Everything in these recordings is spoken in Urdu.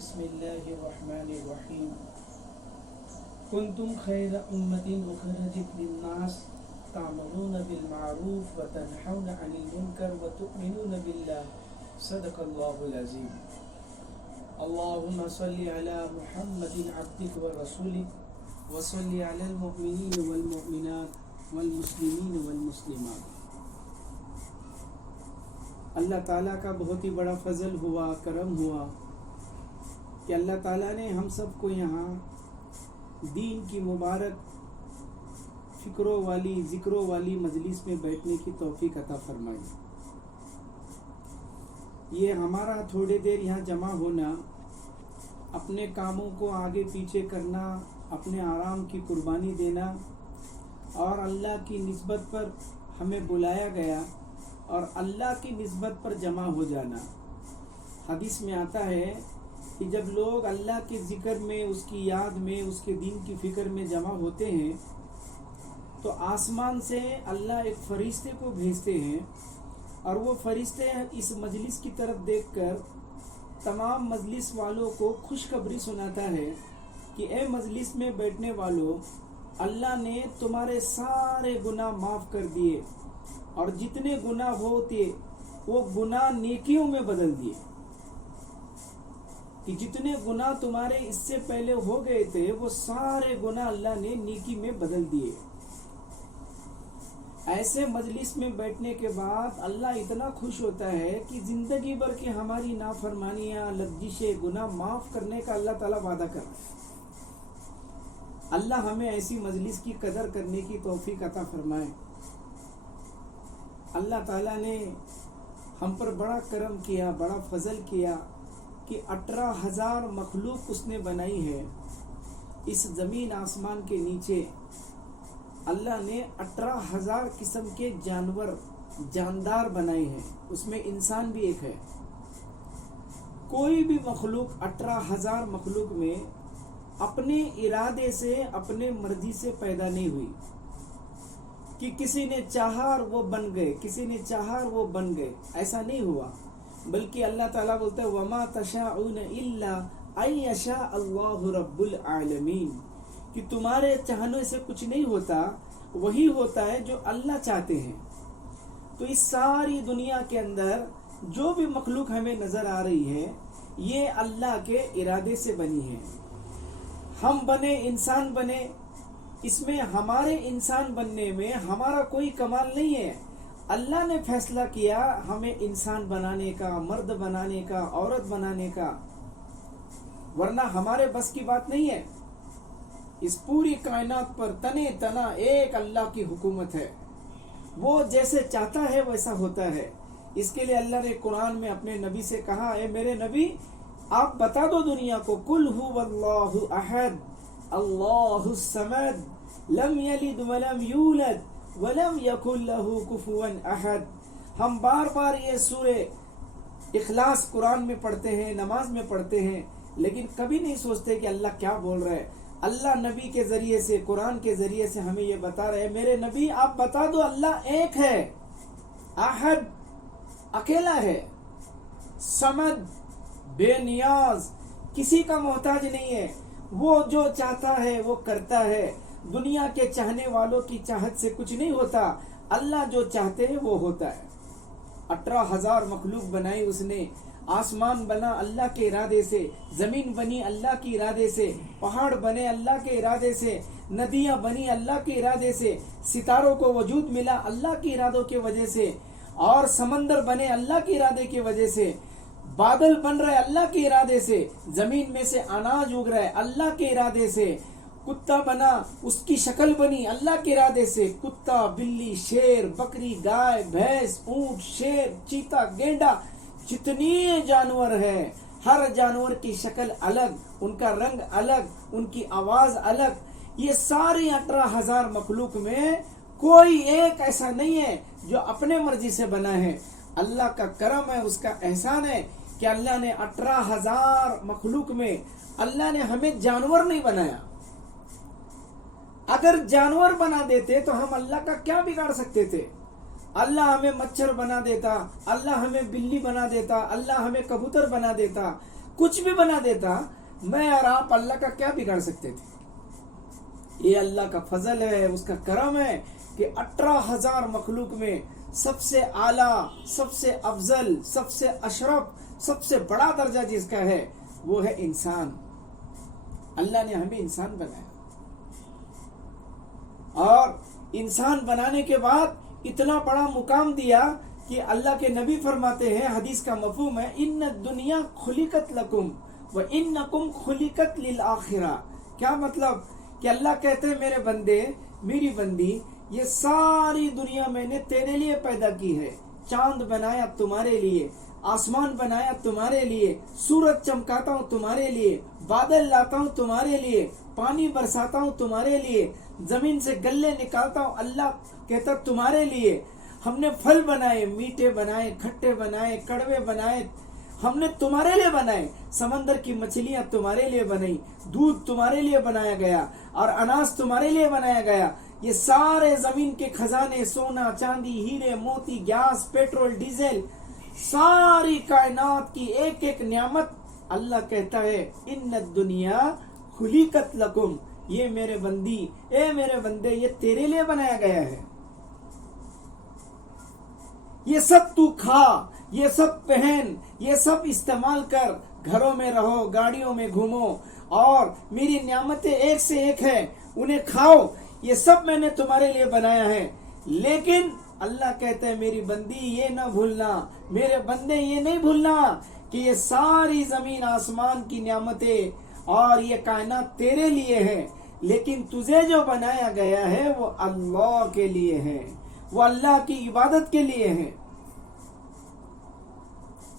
بسم الله الرحمن الرحيم كنتم خير أمة أخرجت للناس تعملون بالمعروف وتنحون عن المنكر وتؤمنون بالله صدق الله العظيم اللهم صل على محمد عبدك ورسولك وصل على المؤمنين والمؤمنات والمسلمين والمسلمات۔ اللہ تعالیٰ کا بہت ہی بڑا فضل ہوا، کرم ہوا کہ اللہ تعالیٰ نے ہم سب کو یہاں دین کی مبارک فکروں والی ذکروں والی مجلس میں بیٹھنے کی توفیق عطا فرمائی۔ یہ ہمارا تھوڑے دیر یہاں جمع ہونا، اپنے کاموں کو آگے پیچھے کرنا، اپنے آرام کی قربانی دینا اور اللہ کی نسبت پر ہمیں بلایا گیا اور اللہ کی نسبت پر جمع ہو جانا۔ حدیث میں آتا ہے کہ جب لوگ اللہ کے ذکر میں، اس کی یاد میں، اس کے دین کی فکر میں جمع ہوتے ہیں تو آسمان سے اللہ ایک فرشتے کو بھیجتے ہیں اور وہ فرشتے اس مجلس کی طرف دیکھ کر تمام مجلس والوں کو خوشخبری سناتا ہے کہ اے مجلس میں بیٹھنے والوں، اللہ نے تمہارے سارے گناہ معاف کر دیے اور جتنے گناہ ہوتے وہ گناہ نیکیوں میں بدل دیے، کہ جتنے گناہ تمہارے اس سے پہلے ہو گئے تھے وہ سارے گناہ اللہ نے نیکی میں بدل دیے۔ ایسے مجلس میں بیٹھنے کے بعد اللہ اتنا خوش ہوتا ہے کہ زندگی بھر کی ہماری نافرمانیاں، لغزشیں، گناہ معاف کرنے کا اللہ تعالیٰ وعدہ کر رہا ہے۔ اللہ ہمیں ایسی مجلس کی قدر کرنے کی توفیق عطا فرمائے۔ اللہ تعالیٰ نے ہم پر بڑا کرم کیا، بڑا فضل کیا کہ 18,000 مخلوق اس نے بنائی ہے۔ اس زمین آسمان کے نیچے اللہ نے 18,000 قسم کے جانور، جاندار بنائے ہیں، اس میں انسان بھی ایک ہے۔ کوئی بھی مخلوق 18,000 مخلوق میں اپنے ارادے سے، اپنے مرضی سے پیدا نہیں ہوئی کہ کسی نے چاہا اور وہ بن گئے، کسی نے چاہا اور وہ بن گئے، ایسا نہیں ہوا، بلکہ اللہ تعالیٰ بولتا ہے وَمَا تَشَاءُونَ إِلَّا أَن يَشَاءَ اللَّهُ رَبُّ الْعَالَمِينَ، کہ تمہارے چاہنے سے کچھ نہیں ہوتا، وہی ہوتا ہے جو اللہ چاہتے ہیں۔ تو اس ساری دنیا کے اندر جو بھی مخلوق ہمیں نظر آ رہی ہے یہ اللہ کے ارادے سے بنی ہے۔ ہم بنے، انسان بنے، اس میں ہمارے انسان بننے میں ہمارا کوئی کمال نہیں ہے۔ اللہ نے فیصلہ کیا ہمیں انسان بنانے کا، مرد بنانے کا، عورت بنانے کا، ورنہ ہمارے بس کی بات نہیں ہے۔ اس پوری کائنات پر تنے تنا ایک اللہ کی حکومت ہے، وہ جیسے چاہتا ہے ویسا ہوتا ہے۔ اس کے لیے اللہ نے قرآن میں اپنے نبی سے کہا اے میرے نبی آپ بتا دو دنیا کو قل هو اللہ احد اللہ الصمد لم یلد ولم یولد ولم یکن له کفوا احد۔ ہم بار بار یہ سورہ اخلاص قرآن میں پڑھتے ہیں، نماز میں پڑھتے ہیں، لیکن کبھی نہیں سوچتے کہ اللہ کیا بول رہے۔ اللہ نبی کے ذریعے سے، قرآن کے ذریعے سے ہمیں یہ بتا رہے ہیں میرے نبی آپ بتا دو اللہ ایک ہے، احد اکیلا ہے، صمد بے نیاز، کسی کا محتاج نہیں ہے، وہ جو چاہتا ہے وہ کرتا ہے۔ دنیا کے چاہنے والوں کی چاہت سے کچھ نہیں ہوتا، اللہ جو چاہتے ہیں وہ ہوتا ہے۔ 18,000 مخلوق بنائی اس نے، آسمان بنا اللہ کے ارادے سے، زمین بنی اللہ کے ارادے سے، پہاڑ بنے اللہ کے ارادے سے، ندیاں بنی اللہ کے ارادے سے، ستاروں کو وجود ملا اللہ کے ارادوں کی وجہ سے، اور سمندر بنے اللہ کے ارادے کی وجہ سے، بادل بن رہے اللہ کے ارادے سے، زمین میں سے اناج اگ رہا ہے اللہ کے ارادے سے، کتا بنا اس کی شکل بنی اللہ کے ارادے سے، کتا، بلی، شیر، بکری، گائے، بھینس، اونٹ، شیر، چیتا، گینڈا، جتنی جانور ہیں ہر جانور کی شکل الگ، ان کا رنگ الگ، ان کی آواز الگ۔ یہ ساری 18,000 مخلوق میں کوئی ایک ایسا نہیں ہے جو اپنے مرضی سے بنا ہے۔ اللہ کا کرم ہے، اس کا احسان ہے کہ اللہ نے 18,000 مخلوق میں اللہ نے ہمیں جانور نہیں بنایا۔ اگر جانور بنا دیتے تو ہم اللہ کا کیا بگاڑ سکتے تھے؟ اللہ ہمیں مچھر بنا دیتا، اللہ ہمیں بلی بنا دیتا، اللہ ہمیں کبوتر بنا دیتا، کچھ بھی بنا دیتا، میں اور آپ اللہ کا کیا بگاڑ سکتے تھے؟ یہ اللہ کا فضل ہے، اس کا کرم ہے کہ 18,000 مخلوق میں سب سے اعلیٰ، سب سے افضل، سب سے اشرف، سب سے بڑا درجہ جس کا ہے وہ ہے انسان۔ اللہ نے ہمیں انسان بنایا، اور انسان بنانے کے بعد اتنا بڑا مقام دیا کہ اللہ کے نبی فرماتے ہیں، حدیث کا مفہوم ہے، ان الدنیا خلقت لکم وانکم خلقت للآخرہ۔ کیا مطلب؟ کہ اللہ کہتے ہیں میرے بندے، میری بندی، یہ ساری دنیا میں نے تیرے لیے پیدا کی ہے۔ چاند بنایا تمہارے لیے، آسمان بنایا تمہارے لیے، سورج چمکاتا ہوں تمہارے لیے، بادل لاتا ہوں تمہارے لیے، پانی برساتا ہوں تمہارے لیے، زمین سے گلے نکالتا ہوں، اللہ کہتا تمہارے لیے۔ ہم نے پھل بنائے، میٹھے بنائے، کھٹے بنائے، کڑوے بنائے، ہم نے تمہارے لیے بنائے۔ سمندر کی مچھلیاں تمہارے لیے بنائی، دودھ تمہارے لیے بنایا گیا، اور اناج تمہارے لیے بنایا گیا۔ یہ سارے زمین کے خزانے، سونا، چاندی، ہیرے، موتی، گیس، پیٹرول، ڈیزل، ساری کائنات کی ایک ایک نعمت، اللہ کہتا ہے ان الدنیا خلقت لکم، یہ میرے بندی، اے میرے بندے، یہ تیرے لیے بنایا گیا ہے۔ یہ سب تو کھا، یہ سب پہن، یہ سب استعمال کر، گھروں میں رہو، گاڑیوں میں گھومو، اور میری نعمتیں ایک سے ایک ہے، انہیں کھاؤ، یہ سب میں نے تمہارے لیے بنایا ہے۔ لیکن اللہ کہتے ہیں میری بندی یہ نہ بھولنا، میرے بندے یہ نہیں بھولنا کہ یہ ساری زمین آسمان کی نعمتیں اور یہ کائنات تیرے لیے ہے، لیکن تجھے جو بنایا گیا ہے وہ اللہ کے لیے ہے، وہ اللہ کی عبادت کے لیے ہے۔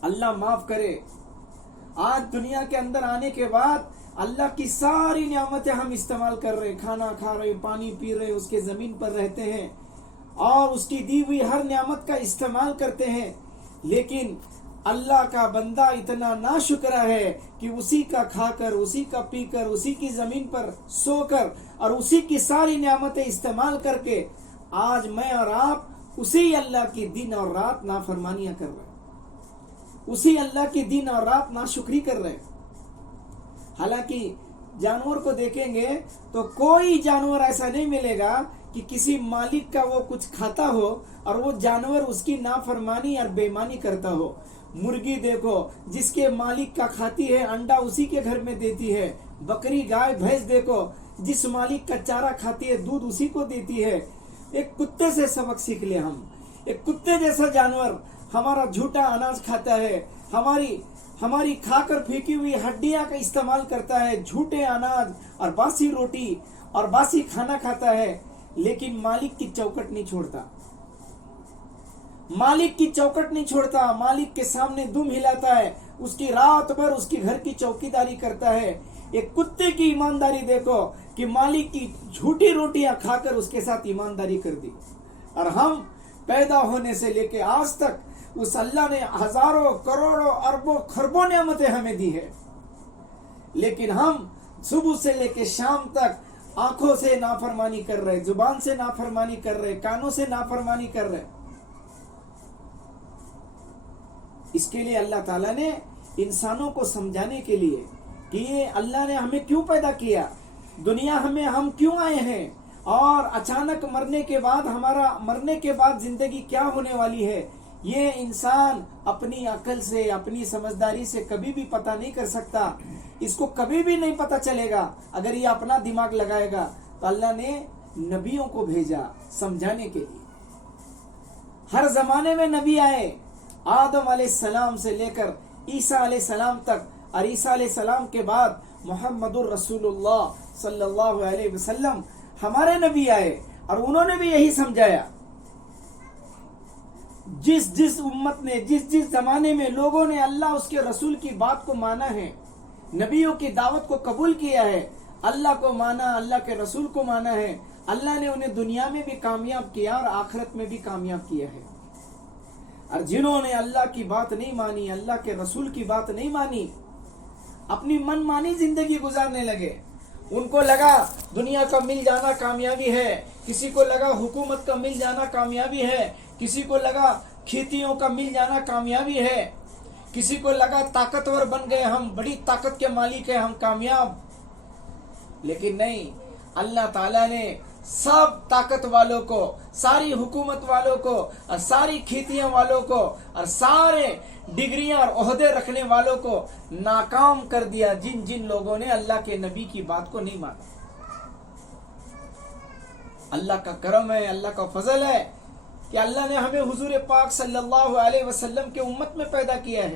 اللہ معاف کرے، آج دنیا کے اندر آنے کے بعد اللہ کی ساری نعمتیں ہم استعمال کر رہے، کھانا کھا رہے، پانی پی رہے، اس کے زمین پر رہتے ہیں اور اس کی دی ہوئی ہر نعمت کا استعمال کرتے ہیں، لیکن اللہ کا بندہ اتنا ناشکرا ہے کہ اسی کا کھا کر، اسی کا پی کر، اسی کی زمین پر سو کر اور اسی کی ساری نعمتیں استعمال کر کے آج میں اور آپ اسی اللہ کی دن اور رات نافرمانیاں کر رہے ہیں، اسی اللہ کی دن اور رات ناشکری کر رہے ہیں۔ حالانکہ جانور کو دیکھیں گے تو کوئی جانور ایسا نہیں ملے گا کہ کسی مالک کا وہ کچھ کھاتا ہو اور وہ جانور اس کی نافرمانی اور بے ایمانی کرتا ہو۔ مرغی دیکھو، جس کے مالک کا کھاتی ہے انڈا اسی کے گھر میں دیتی ہے۔ بکری، گائے، بھینس دیکھو، جس مالک کا چارہ کھاتی ہے دودھ اسی کو دیتی ہے۔ ایک کتے سے سبق سیکھ لے ہم، ایک کتے جیسا جانور ہمارا جھوٹا اناج کھاتا ہے، ہماری کھا کر پھینکی ہوئی ہڈیاں کا استعمال کرتا ہے، جھوٹے اناج اور باسی روٹی اور باسی کھانا کھاتا ہے، لیکن مالک کی چوکٹ نہیں چھوڑتا، مالک کی چوکٹ نہیں چھوڑتا، مالک کے سامنے دم ہلاتا ہے، اس کی رات بھر اس کی گھر کی چوکیداری کرتا ہے۔ ایک کتے کی ایمانداری دیکھو کہ مالک کی جھوٹی روٹیاں کھا کر اس کے ساتھ ایمانداری کر دی، اور ہم پیدا ہونے سے لے کے آج تک اس اللہ نے ہزاروں، کروڑوں، اربوں، خربوں نعمتیں ہمیں دی ہے، لیکن ہم صبح سے لے کے شام تک آنکھوں سے نافرمانی کر رہے، زبان سے نافرمانی کر رہے، کانوں سے نافرمانی کر رہے۔ اس کے لیے اللہ تعالیٰ نے انسانوں کو سمجھانے کے لیے کہ یہ اللہ نے ہمیں کیوں پیدا کیا، دنیا ہم کیوں آئے ہیں، اور اچانک مرنے کے بعد زندگی کیا ہونے والی ہے، یہ انسان اپنی عقل سے، اپنی سمجھداری سے کبھی بھی پتہ نہیں کر سکتا، اس کو کبھی بھی نہیں پتہ چلے گا اگر یہ اپنا دماغ لگائے گا۔ تو اللہ نے نبیوں کو بھیجا سمجھانے کے لیے۔ ہر زمانے میں نبی آئے، آدم علیہ السلام سے لے کر عیسیٰ علیہ السلام تک، اور عیسیٰ علیہ السلام کے بعد محمد الرسول اللہ صلی اللہ علیہ وسلم ہمارے نبی آئے، اور انہوں نے بھی یہی سمجھایا۔ جس امت نے، جس زمانے میں لوگوں نے اللہ اس کے رسول کی بات کو مانا ہے، نبیوں کی دعوت کو قبول کیا ہے، اللہ کو مانا، اللہ کے رسول کو مانا ہے، اللہ نے انہیں دنیا میں بھی کامیاب کیا اور آخرت میں بھی کامیاب کیا ہے۔ اور جنہوں نے اللہ کی بات نہیں مانی، اللہ کے رسول کی بات نہیں مانی، اپنی من مانی زندگی گزارنے لگے، ان کو لگا دنیا کا مل جانا کامیابی ہے، کسی کو لگا حکومت کا مل جانا کامیابی ہے، کسی کو لگا کھیتیوں کا مل جانا کامیابی ہے، کسی کو لگا طاقتور بن گئے ہم، بڑی طاقت کے مالک ہیں ہم، کامیاب، لیکن نہیں، اللہ تعالیٰ نے سب طاقت والوں کو، ساری حکومت والوں کو اور ساری کھیتیاں والوں کو اور سارے ڈگریاں اور عہدے رکھنے والوں کو ناکام کر دیا، جن جن لوگوں نے اللہ کے نبی کی بات کو نہیں مانا۔ اللہ کا کرم ہے، اللہ کا فضل ہے کہ اللہ نے ہمیں حضور پاک صلی اللہ علیہ وسلم کے امت میں پیدا کیا ہے۔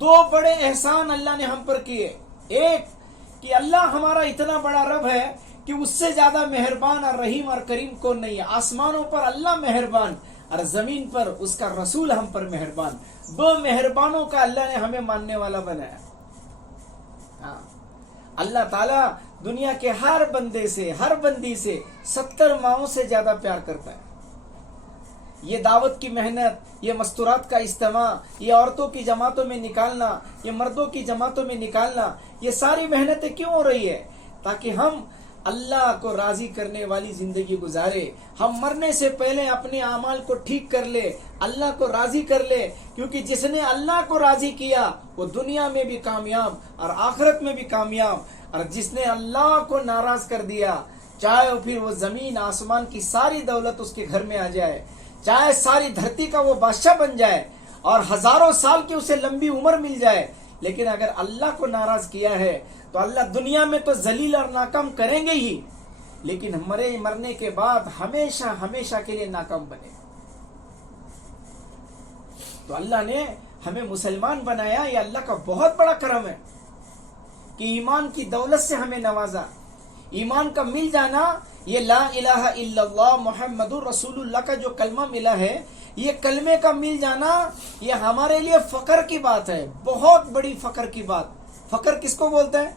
دو بڑے احسان اللہ نے ہم پر کیے، ایک کہ اللہ ہمارا اتنا بڑا رب ہے کہ اس سے زیادہ مہربان اور رحیم اور کریم کون نہیں ہے۔ آسمانوں پر اللہ مہربان اور زمین پر اس کا رسول ہم پر مہربان، دو مہربانوں کا اللہ نے ہمیں ماننے والا بنایا۔ اللہ تعالیٰ دنیا کے ہر بندے سے، ہر بندی سے 70 ماہوں سے زیادہ پیار کرتا ہے۔ یہ دعوت کی محنت، یہ مستورات کا اجتماع، یہ عورتوں کی جماعتوں میں نکالنا، یہ مردوں کی جماعتوں میں نکالنا، یہ ساری محنتیں کیوں ہو رہی ہے؟ تاکہ ہم اللہ کو راضی کرنے والی زندگی گزارے، ہم مرنے سے پہلے اپنے اعمال کو ٹھیک کر لے، اللہ کو راضی کر لے، کیونکہ جس نے اللہ کو راضی کیا وہ دنیا میں بھی کامیاب اور آخرت میں بھی کامیاب، اور جس نے اللہ کو ناراض کر دیا، چاہے پھر وہ زمین آسمان کی ساری دولت اس کے گھر میں آ جائے، چاہے ساری دھرتی کا وہ بادشاہ بن جائے اور ہزاروں سال کی اسے لمبی عمر مل جائے، لیکن اگر اللہ کو ناراض کیا ہے تو اللہ دنیا میں تو ذلیل اور ناکام کریں گے ہی، لیکن مرنے کے بعد ہمیشہ ہمیشہ کے لیے ناکام بنے۔ تو اللہ نے ہمیں مسلمان بنایا، یہ اللہ کا بہت بڑا کرم ہے کہ ایمان کی دولت سے ہمیں نوازا۔ ایمان کا مل جانا، یہ لا الہ الا اللہ محمد رسول اللہ کا جو کلمہ ملا ہے، یہ کلمے کا مل جانا، یہ ہمارے لیے فخر کی بات ہے، بہت بڑی فخر کی بات۔ فخر کس کو بولتے ہیں؟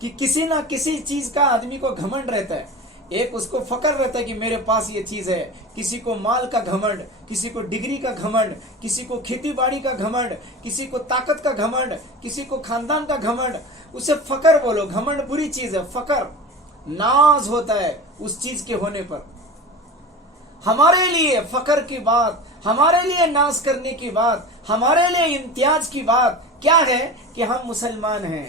کہ کسی نہ کسی چیز کا آدمی کو گھمنڈ رہتا ہے۔ ایک اس کو فخر رہتا ہے کہ میرے پاس یہ چیز ہے، کسی کو مال کا گھمنڈ، کسی کو ڈگری کا گھمنڈ، کسی کو کھیتی باڑی کا گھمنڈ، کسی کو طاقت کا گھمنڈ، کسی کو خاندان کا گھمنڈ، اسے فخر بولو۔ گھمنڈ بری چیز ہے، فخر ناز ہوتا ہے اس چیز کے ہونے پر۔ ہمارے لیے فخر کی بات، ہمارے لیے ناز کرنے کی بات، ہمارے لیے امتیاز کی بات کیا ہے کہ ہم مسلمان ہیں۔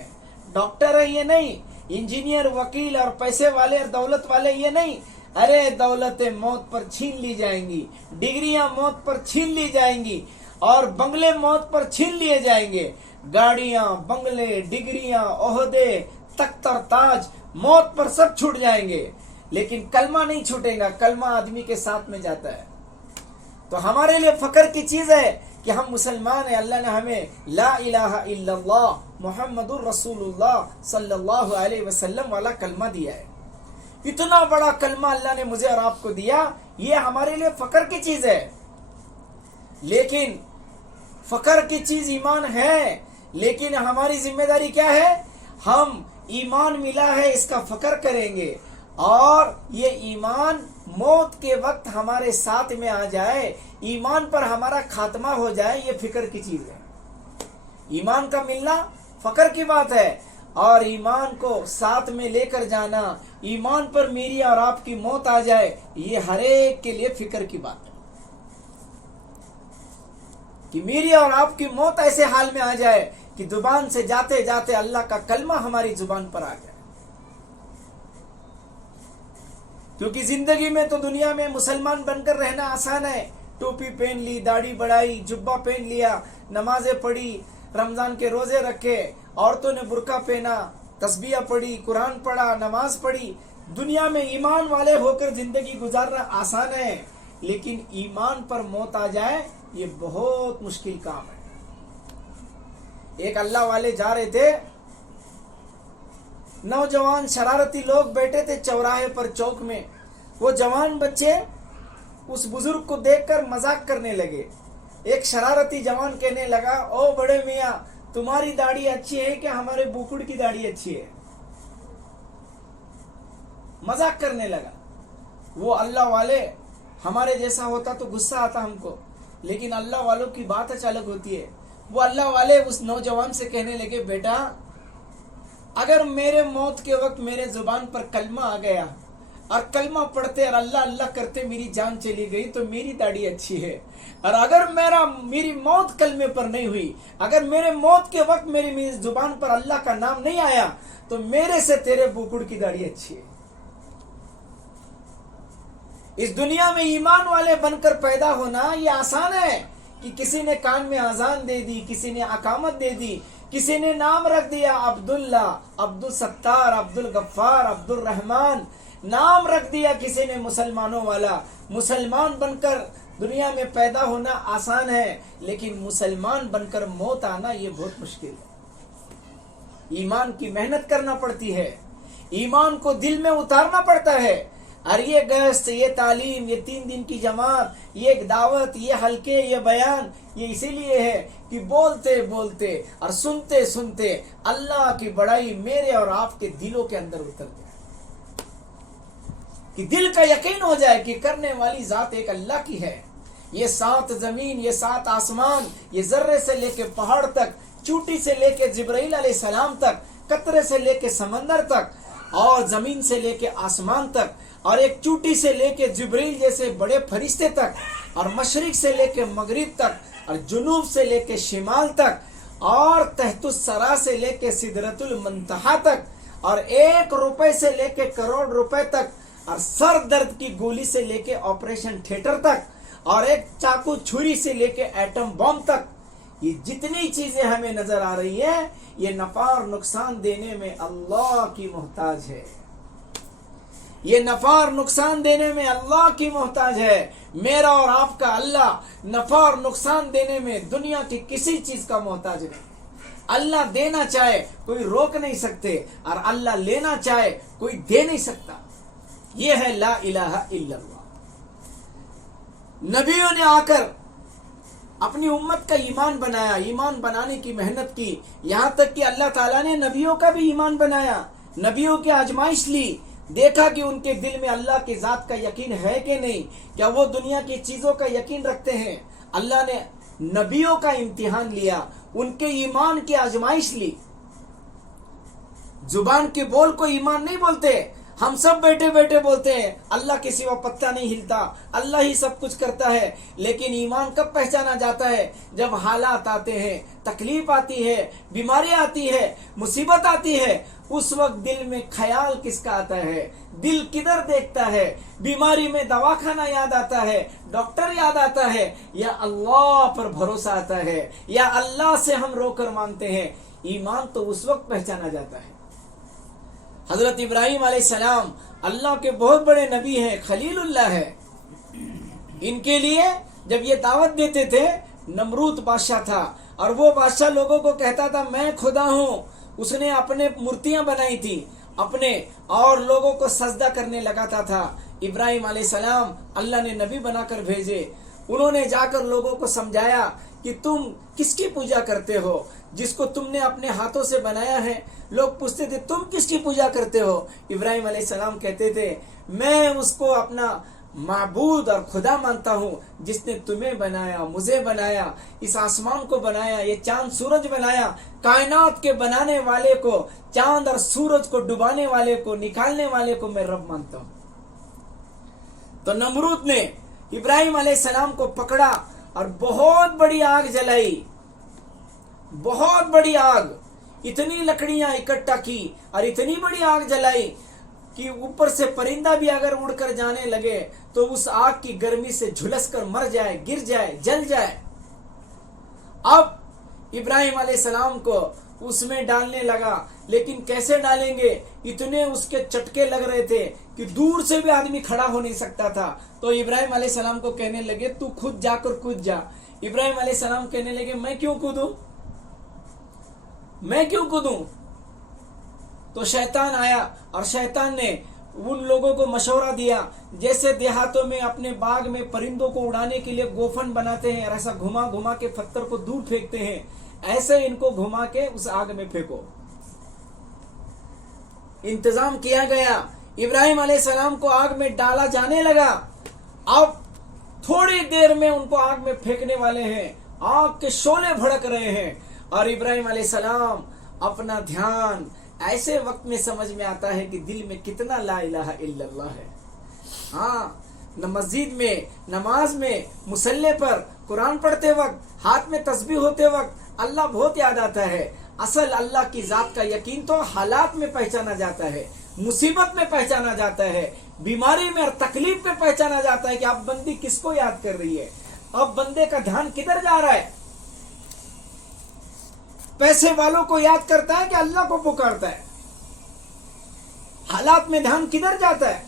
ڈاکٹر ہے یہ نہیں، انجینئر، وکیل اور پیسے والے اور دولت والے یہ نہیں۔ ارے دولتیں موت پر چھین لی جائیں گی، ڈگریاں موت پر چھین لی جائیں گی، اور بنگلے موت پر چھین لیے جائیں گے۔ گاڑیاں، بنگلے، ڈگریاں، عہدے، تخت اور تاج موت پر سب چھوٹ جائیں گے، لیکن کلمہ نہیں چھوٹے گا۔ کلمہ آدمی کے ساتھ میں جاتا ہے۔ تو ہمارے لیے فخر کی چیز ہے کہ ہم مسلمان ہیں۔ اللہ نے ہمیں لا الہ الا اللہ محمد الرسول اللہ صلی اللہ علیہ وسلم والا کلمہ دیا ہے۔ اتنا بڑا کلمہ اللہ نے مجھے اور آپ کو دیا، یہ ہمارے لیے فخر کی چیز ہے۔ لیکن فخر کی چیز ایمان ہے، لیکن ہماری ذمہ داری کیا ہے؟ ہم ایمان ملا ہے اس کا فخر کریں گے، اور یہ ایمان موت کے وقت ہمارے ساتھ میں آ جائے، ایمان پر ہمارا خاتمہ ہو جائے، یہ فکر کی چیز ہے۔ ایمان کا ملنا فخر کی بات ہے، اور ایمان کو ساتھ میں لے کر جانا، ایمان پر میری اور آپ کی موت آ جائے، یہ ہر ایک کے لیے فکر کی بات ہے کہ میری اور آپ کی موت ایسے حال میں آ جائے کہ زبان سے جاتے جاتے اللہ کا کلمہ ہماری زبان پر آ جائے۔ کیونکہ زندگی میں تو دنیا میں مسلمان بن کر رہنا آسان ہے، ٹوپی پہن لی، داڑھی بڑھائی، جبہ پہن لیا، نمازیں پڑھی، رمضان کے روزے رکھے، عورتوں نے برقع پہنا، تسبیح پڑھی، قرآن پڑھا، نماز پڑھی۔ دنیا میں ایمان والے ہو کر زندگی گزارنا آسان ہے، لیکن ایمان پر موت آ جائے یہ بہت مشکل کام ہے۔ ایک اللہ والے جا رہے تھے، نوجوان شرارتی لوگ بیٹھے تھے چوراہے پر، چوک میں۔ وہ جوان بچے اس بزرگ کو دیکھ کر مذاق کرنے لگے۔ ایک شرارتی جوان کہنے لگا، او بڑے میاں، تمہاری داڑھی اچھی ہے کہ ہمارے بوکڑ کی داڑھی اچھی ہے؟ مذاق کرنے لگا۔ وہ اللہ والے، ہمارے جیسا ہوتا تو غصہ آتا ہم کو، لیکن اللہ والوں کی بات الگ ہوتی ہے۔ وہ اللہ والے اس نوجوان سے کہنے لگے، بیٹا اگر میرے موت کے وقت میرے زبان پر کلمہ آ گیا، اور کلمہ پڑھتے اور اللہ اللہ کرتے میری جان چلی گئی تو میری داڑھی اچھی ہے، اور اگر میری موت کلمے پر نہیں ہوئی، اگر میرے موت کے وقت میری زبان پر اللہ کا نام نہیں آیا تو میرے سے تیرے بوکڑ کی داڑھی اچھی ہے۔ اس دنیا میں ایمان والے بن کر پیدا ہونا یہ آسان ہے کہ کسی نے کان میں اذان دے دی، کسی نے اقامت دے دی، کسی نے نام رکھ دیا عبداللہ، عبدالستار، عبدالغفار، عبدالرحمن، نام رکھ دیا کسی نے مسلمانوں والا۔ مسلمان بن کر دنیا میں پیدا ہونا آسان ہے، لیکن مسلمان بن کر موت آنا یہ بہت مشکل ہے۔ ایمان کی محنت کرنا پڑتی ہے، ایمان کو دل میں اتارنا پڑتا ہے، اور یہ گشت، یہ تعلیم، یہ 3 دن کی جماعت، یہ دعوت، یہ حلقے، یہ بیان، یہ اسی لیے ہے کہ بولتے بولتے اور سنتے سنتے اللہ کی بڑائی میرے اور آپ کے دلوں کے اندر اتر جائے، کہ دل کا یقین ہو جائے کہ کرنے والی ذات ایک اللہ کی ہے۔ یہ 7 زمین، یہ 7 آسمان، یہ ذرے سے لے کے پہاڑ تک، چوٹی سے لے کے جبرائیل علیہ السلام تک، قطرے سے لے کے سمندر تک، اور زمین سے لے کے آسمان تک، اور ایک چوٹی سے لے کے جبرائیل جیسے بڑے فرشتے تک، اور مشرق سے لے کے مغرب تک، اور جنوب سے لے کے شمال تک، اور تحت الثری سے لے کے سدرۃ المنتہا تک، اور 1 روپے سے لے کے کروڑ روپے تک، اور سر درد کی گولی سے لے کے آپریشن تھیٹر تک، اور ایک چاقو چھری سے لے کے ایٹم بم تک، یہ جتنی چیزیں ہمیں نظر آ رہی ہیں یہ نفع اور نقصان دینے میں اللہ کی محتاج ہے، یہ نفع اور نقصان دینے میں اللہ کی محتاج ہے۔ میرا اور آپ کا اللہ نفع اور نقصان دینے میں دنیا کی کسی چیز کا محتاج نہیں۔ اللہ دینا چاہے کوئی روک نہیں سکتے، اور اللہ لینا چاہے کوئی دے نہیں سکتا۔ یہ ہے لا الہ الا اللہ۔ نبیوں نے آ کر اپنی امت کا ایمان بنایا، ایمان بنانے کی محنت کی، یہاں تک کہ اللہ تعالیٰ نے نبیوں کا بھی ایمان بنایا، نبیوں کی آزمائش لی، دیکھا کہ ان کے دل میں اللہ کی ذات کا یقین ہے کہ نہیں، کیا وہ دنیا کی چیزوں کا یقین رکھتے ہیں۔ اللہ نے نبیوں کا امتحان لیا، ان کے ایمان کی آزمائش لی۔ زبان کے بول کو ایمان نہیں بولتے، ہم سب بیٹھے بیٹھے بولتے ہیں اللہ کے سوا پتہ نہیں ہلتا، اللہ ہی سب کچھ کرتا ہے، لیکن ایمان کب پہچانا جاتا ہے؟ جب حالات آتے ہیں، تکلیف آتی ہے، بیماری آتی ہے، مصیبت آتی ہے، اس وقت دل میں خیال کس کا آتا ہے؟ دل کدھر دیکھتا ہے؟ بیماری میں دواخانہ یاد آتا ہے، ڈاکٹر یاد آتا ہے، یا اللہ پر بھروسہ آتا ہے، یا اللہ سے ہم رو کر مانگتے ہیں؟ ایمان تو اس وقت پہچانا جاتا ہے۔ حضرت ابراہیم علیہ السلام اللہ کے بہت بڑے نبی ہیں، خلیل اللہ ہے۔ ان کے لیے جب یہ دعوت دیتے تھے، نمرود بادشاہ تھا، اور وہ بادشاہ لوگوں کو کہتا تھا میں خدا ہوں، اس نے اپنے مورتیاں بنائی تھی اپنے، اور لوگوں کو سجدہ کرنے لگاتا تھا۔ ابراہیم علیہ السلام اللہ نے نبی بنا کر بھیجے، انہوں نے جا کر لوگوں کو سمجھایا کہ تم کس کی پوجا کرتے ہو؟ جس کو تم نے اپنے ہاتھوں سے بنایا ہے۔ لوگ پوچھتے تھے تم کس کی پوجا کرتے ہو؟ ابراہیم علیہ السلام کہتے تھے میں اس کو اپنا معبود اور خدا مانتا ہوں جس نے تمہیں بنایا، مجھے بنایا، اس آسمان کو بنایا، یہ چاند سورج بنایا، کائنات کے بنانے والے کو، چاند اور سورج کو ڈبانے والے کو، نکالنے والے کو میں رب مانتا ہوں۔ تو نمرود نے ابراہیم علیہ السلام کو پکڑا اور بہت بڑی آگ جلائی، بہت بڑی آگ، اتنی لکڑیاں اکٹھا کی اور اتنی بڑی آگ جلائی کہ اوپر سے پرندہ بھی اگر اڑ کر جانے لگے تو اس آگ کی گرمی سے جھلس کر مر جائے، گر جائے، جل جائے۔ اب ابراہیم علیہ السلام کو اس میں ڈالنے لگا، لیکن کیسے ڈالیں گے؟ اتنے اس کے چٹکے لگ رہے تھے کہ دور سے بھی آدمی کھڑا ہو نہیں سکتا تھا۔ تو ابراہیم علیہ السلام کو کہنے لگے تو خود جا کر کود جا۔ ابراہیم علیہ السلام کہنے لگے میں کیوں کودوں؟ میں کیوں کودوں؟ تو شیطان آیا اور شیطان نے ان لوگوں کو مشورہ دیا، جیسے دیہاتوں میں اپنے باغ میں پرندوں کو اڑانے کے لیے گوفن بناتے ہیں اور ایسا گھما گھما کے پتھر کو دور پھینکتے ہیں، ایسے ان کو گھما کے اس آگ میں پھینکو۔ انتظام کیا گیا، ابراہیم علیہ السلام کو آگ میں ڈالا جانے لگا۔ اب تھوڑی دیر میں ان کو آگ میں پھینکنے والے ہیں، آگ کے شعلے بھڑک رہے ہیں، اور ابراہیم علیہ السلام اپنا دھیان ایسے وقت میں سمجھ میں آتا ہے کہ دل میں کتنا لا الہ الا اللہ ہے. ہاں، مسجد میں، نماز میں، مصلی پر، قرآن پڑھتے وقت، ہاتھ میں تسبیح ہوتے وقت اللہ بہت یاد آتا ہے. اصل اللہ کی ذات کا یقین تو حالات میں پہچانا جاتا ہے، مصیبت میں پہچانا جاتا ہے، بیماری میں اور تکلیف میں پہچانا جاتا ہے کہ اب بندی کس کو یاد کر رہی ہے، اب بندے کا دھیان کدھر جا رہا ہے. پیسے والوں کو یاد کرتا ہے کہ اللہ کو پکارتا ہے، حالات میں دھیان کدھر جاتا ہے.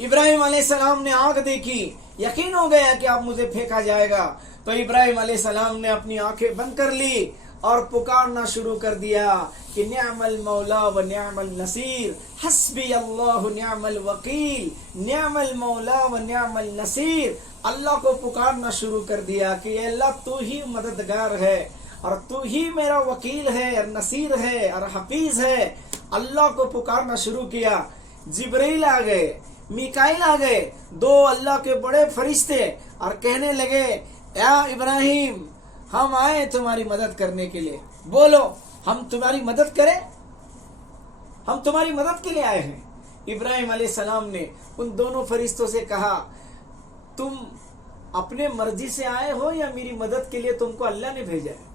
ابراہیم علیہ السلام نے آنکھ دیکھی، یقین ہو گیا کہ اب مجھے پھینکا جائے گا، تو ابراہیم علیہ السلام نے اپنی آنکھیں بند کر لی اور پکارنا شروع کر دیا کہ نعم المولا و نعم النصیر، حسبی اللہ نعم الوکیل، نعم المولا و نعم النصیر. اللہ کو پکارنا شروع کر دیا کہ اے اللہ تو ہی مددگار ہے اور تو ہی میرا وکیل ہے اور نصیر ہے اور حفیظ ہے. اللہ کو پکارنا شروع کیا. جبرائیل آ گئے، میکائیل آ گئے، دو اللہ کے بڑے فرشتے، اور کہنے لگے یا ابراہیم ہم آئے تمہاری مدد کرنے کے لیے، بولو ہم تمہاری مدد کریں، ہم تمہاری مدد کے لیے آئے ہیں. ابراہیم علیہ السلام نے ان دونوں فرشتوں سے کہا تم اپنے مرضی سے آئے ہو یا میری مدد کے لیے تم کو اللہ نے بھیجا ہے؟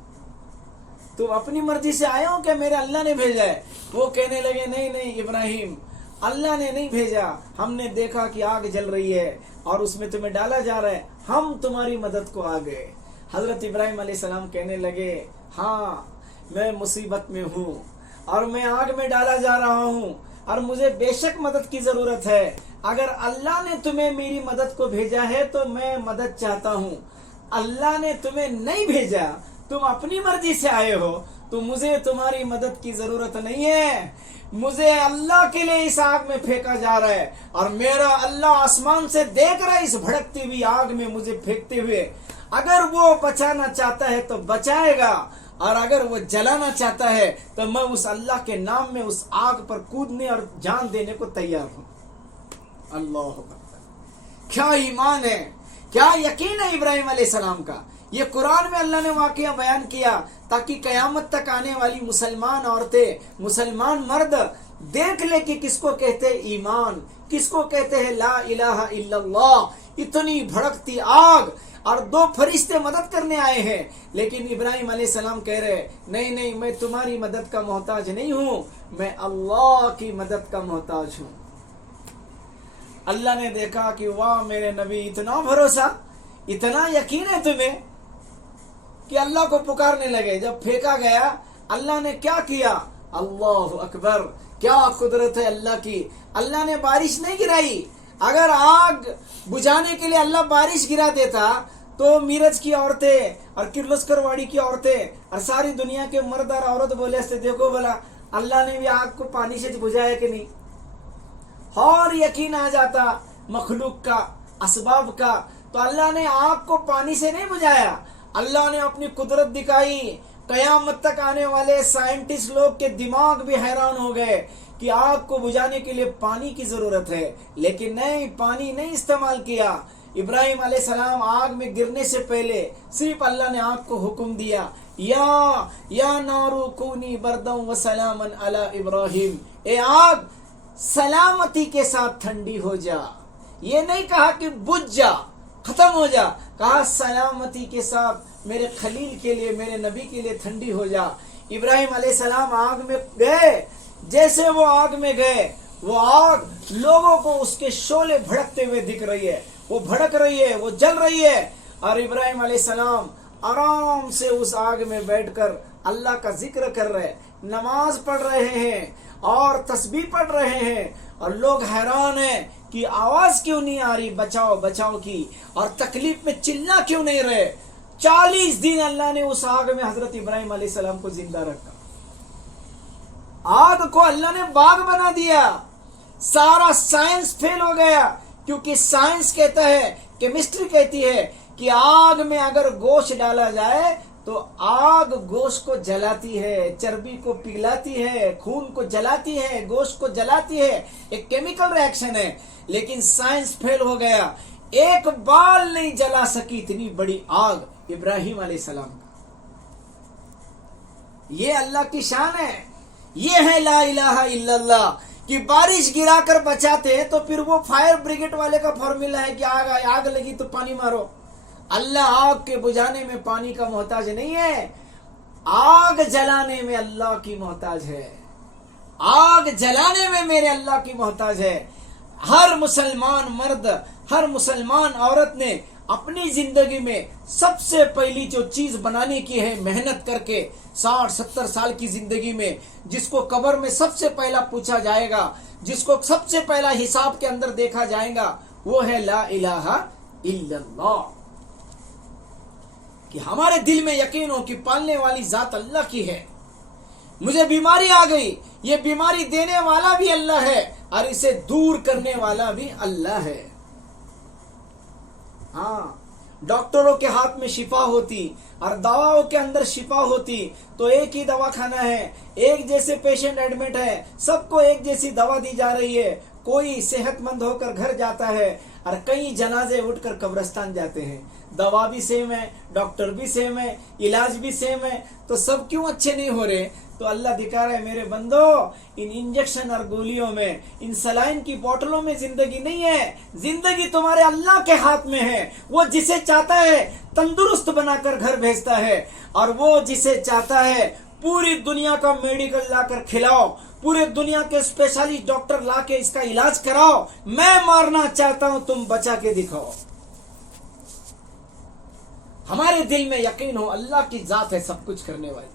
تم اپنی مرضی سے آئے ہو کہ میرے اللہ نے بھیجا ہے؟ وہ کہنے لگے نہیں نہیں ابراہیم، اللہ نے نہیں بھیجا، ہم نے دیکھا کہ آگ جل رہی ہے اور اس میں تمہیں ڈالا جا رہا ہے، ہم تمہاری مدد کو آ گئے. حضرت ابراہیم علیہ السلام کہنے لگے ہاں میں مصیبت میں ہوں اور میں آگ میں ڈالا جا رہا ہوں اور مجھے بے شک مدد کی ضرورت ہے. اگر اللہ نے تمہیں میری مدد کو بھیجا ہے تو میں مدد چاہتا ہوں. اللہ نے تمہیں نہیں بھیجا، تم اپنی مرضی سے آئے ہو، تو مجھے تمہاری مدد کی ضرورت نہیں ہے. مجھے اللہ کے لیے اس آگ میں پھینکا جا رہا ہے اور میرا اللہ آسمان سے دیکھ رہا ہے اس بھڑکتی ہوئی آگ میں مجھے پھینکتے ہوئے. اگر وہ بچانا چاہتا ہے تو بچائے گا اور اگر وہ جلانا چاہتا ہے تو میں اس اللہ کے نام میں اس آگ پر کودنے اور جان دینے کو تیار ہوں. اللہ اکبر! کیا ایمان ہے، کیا یقین ہے ابراہیم علیہ السلام کا. یہ قرآن میں اللہ نے واقعہ بیان کیا تاکہ قیامت تک آنے والی مسلمان عورتیں، مسلمان مرد دیکھ لے کہ کس کو کہتے ہیں ایمان، کس کو کہتے ہیں لا الہ الا اللہ. اتنی بھڑکتی آگ اور دو فرشتے مدد کرنے آئے ہیں، لیکن ابراہیم علیہ السلام کہہ رہے نہیں نہیں میں تمہاری مدد کا محتاج نہیں ہوں، میں اللہ کی مدد کا محتاج ہوں. اللہ نے دیکھا کہ واہ میرے نبی، اتنا بھروسہ، اتنا یقین ہے تمہیں، کہ اللہ کو پکارنے لگے. جب پھینکا گیا اللہ نے کیا کیا؟ اللہ اکبر! کیا قدرت ہے اللہ کی. اللہ نے بارش نہیں گرائی. اگر آگ بجھانے کے لیے اللہ بارش گرا دیتا تو میرج کی عورتیں اور کرلسکر واڑی کی عورتیں اور ساری دنیا کے مرد اور عورت بولے سے دیکھو بلا اللہ نے بھی آگ کو پانی سے بجھایا کہ نہیں. اور یقین آ جاتا مخلوق کا، اسباب کا. تو اللہ نے آگ کو پانی سے نہیں بجھایا، اللہ نے اپنی قدرت دکھائی. قیامت تک آنے والے سائنٹسٹ لوگ کے دماغ بھی حیران ہو گئے کہ آگ کو بجھانے کے لیے پانی کی ضرورت ہے، لیکن نہیں، پانی نہیں استعمال کیا. ابراہیم علیہ السلام آگ میں گرنے سے پہلے صرف اللہ نے آگ کو حکم دیا یا نارو کونی بردم و سلاما علی ابراہیم، اے آگ سلامتی کے ساتھ ٹھنڈی ہو جا. یہ نہیں کہا کہ بجھ جا، ختم ہو جا، کہا سلامتی کے ساتھ میرے خلیل کے لیے، میرے نبی کے لیے ٹھنڈی ہو جا. ابراہیم علیہ السلام آگ میں گئے. جیسے وہ آگ میں گئے، وہ آگ لوگوں کو اس کے شعلے بھڑکتے ہوئے دکھ رہی ہے، وہ بھڑک رہی ہے، وہ جل رہی ہے. اور ابراہیم علیہ السلام آرام سے اس آگ میں بیٹھ کر اللہ کا ذکر کر رہے، نماز پڑھ رہے ہیں اور تسبیح پڑھ رہے ہیں. اور لوگ حیران ہیں کہ آواز کیوں نہیں آ رہی بچاؤ بچاؤ کی، اور تکلیف میں چلنا کیوں نہیں رہے. 40 دن اللہ نے اس آگ میں حضرت ابراہیم علیہ السلام کو زندہ رکھا. آگ کو اللہ نے باغ بنا دیا. سارا سائنس فیل ہو گیا، کیونکہ سائنس کہتا ہے، کیمسٹری کہتی ہے کہ آگ میں اگر گوشت ڈالا جائے تو آگ گوشت کو جلاتی ہے، چربی کو پگھلاتی ہے، خون کو جلاتی ہے، گوشت کو جلاتی ہے. ایک کیمیکل ری ایکشن ہے. لیکن سائنس فیل ہو گیا. ایک بال نہیں جلا سکی اتنی بڑی آگ ابراہیم علیہ السلام کا. یہ اللہ کی شان ہے. یہ ہے لا الہ الا اللہ. کہ بارش گرا کر بچاتے ہیں تو پھر وہ فائر بریگیڈ والے کا فارمولا ہے کہ آگ لگی تو پانی مارو. اللہ آگ کے بجھانے میں پانی کا محتاج نہیں ہے، آگ جلانے میں اللہ کی محتاج ہے. آگ جلانے میں میرے اللہ کی محتاج ہے. ہر مسلمان مرد، ہر مسلمان عورت نے اپنی زندگی میں سب سے پہلی جو چیز بنانے کی ہے محنت کر کے 60-70 سال کی زندگی میں، جس کو قبر میں سب سے پہلا پوچھا جائے گا، جس کو سب سے پہلا حساب کے اندر دیکھا جائے گا، وہ ہے لا الہ الا اللہ. کہ ہمارے دل میں یقین ہو کہ پالنے والی ذات اللہ کی ہے. مجھے بیماری آ گئی، یہ بیماری دینے والا بھی اللہ ہے اور اسے دور کرنے والا بھی اللہ ہے. ہاں، ڈاکٹروں کے ہاتھ میں شفا ہوتی اور دواؤں کے اندر شفا ہوتی تو ایک ہی دوا کھانا ہے، ایک جیسے پیشنٹ ایڈمٹ ہے، سب کو ایک جیسی دوا دی جا رہی ہے. کوئی صحت مند ہو کر گھر جاتا ہے اور کئی جنازے اٹھ کر قبرستان جاتے ہیں. دوا بھی سیم ہے، ڈاکٹر بھی سیم ہے، علاج بھی سیم ہے، تو سب کیوں اچھے نہیں ہو رہے؟ تو اللہ دکھا رہا ہے میرے بندو، ان انجیکشن اور گولیوں میں، ان سلائن کی بوتلوں میں زندگی نہیں ہے. زندگی تمہارے اللہ کے ہاتھ میں ہے. وہ جسے چاہتا ہے تندرست بنا کر گھر بھیجتا ہے، اور وہ جسے چاہتا ہے پوری دنیا کا میڈیکل لا کر کھلاؤ، پورے دنیا کے اسپیشلسٹ ڈاکٹر لا کے اس کا علاج کراؤ. میں مارنا چاہتا ہوں، تم بچا کے دکھاؤ. ہمارے دل میں یقین ہو اللہ کی ذات ہے سب کچھ کرنے والی.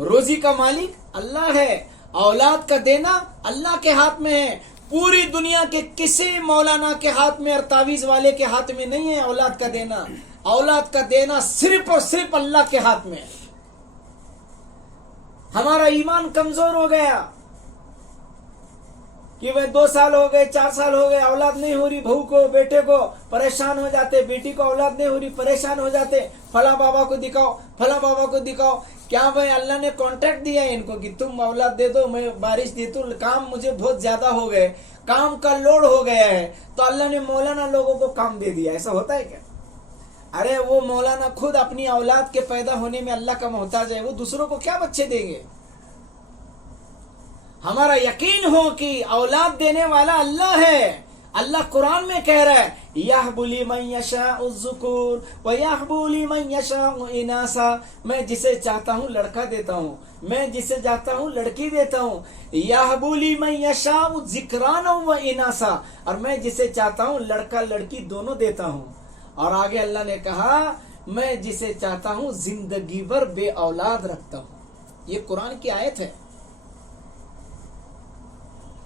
روزی کا مالک اللہ ہے، اولاد کا دینا اللہ کے ہاتھ میں ہے. پوری دنیا کے کسی مولانا کے ہاتھ میں اور تعویذ والے کے ہاتھ میں نہیں ہے اولاد کا دینا. اولاد کا دینا صرف اور صرف اللہ کے ہاتھ میں ہے. ہمارا ایمان کمزور ہو گیا کہ وہ 2 سال ہو گئے، 4 سال ہو گئے، اولاد نہیں ہو رہی، بہو کو بیٹے کو پریشان ہو جاتے، بیٹی کو اولاد نہیں ہو رہی پریشان ہو جاتے. فلاں بابا کو دکھاؤ، فلاں بابا کو دکھاؤ. کیا بھائی اللہ نے کانٹیکٹ دیا ہے ان کو کہ تم اولاد دے دو، میں بارش دی تو کام مجھے بہت زیادہ ہو گئے، کام کا لوڈ ہو گیا ہے، تو اللہ نے مولانا لوگوں کو کام دے دیا. ایسا ہوتا ہے کیا؟ ارے وہ مولانا خود اپنی اولاد کے پیدا ہونے میں اللہ کا محتاج ہے، وہ دوسروں کو کیا بچے دیں گے؟ ہمارا یقین ہو کہ اولاد دینے والا اللہ ہے. اللہ قرآن میں کہہ رہا ہے یَهْبُ لِمَن يَشَاءُ الذُّكُورَ وَيَهْبُ لِمَن يَشَاءُ إِنَاثًا. میں جسے چاہتا ہوں لڑکا دیتا ہوں، میں جسے چاہتا ہوں لڑکی دیتا ہوں. یَهْبُ لِمَن يَشَاءُ ذِكْرَانًا وَإِنَاثًا. اور میں جسے چاہتا ہوں لڑکا لڑکی دونوں دیتا ہوں. اور آگے اللہ نے کہا میں جسے چاہتا ہوں زندگی بھر بے اولاد رکھتا ہوں. یہ قرآن کی آیت ہے.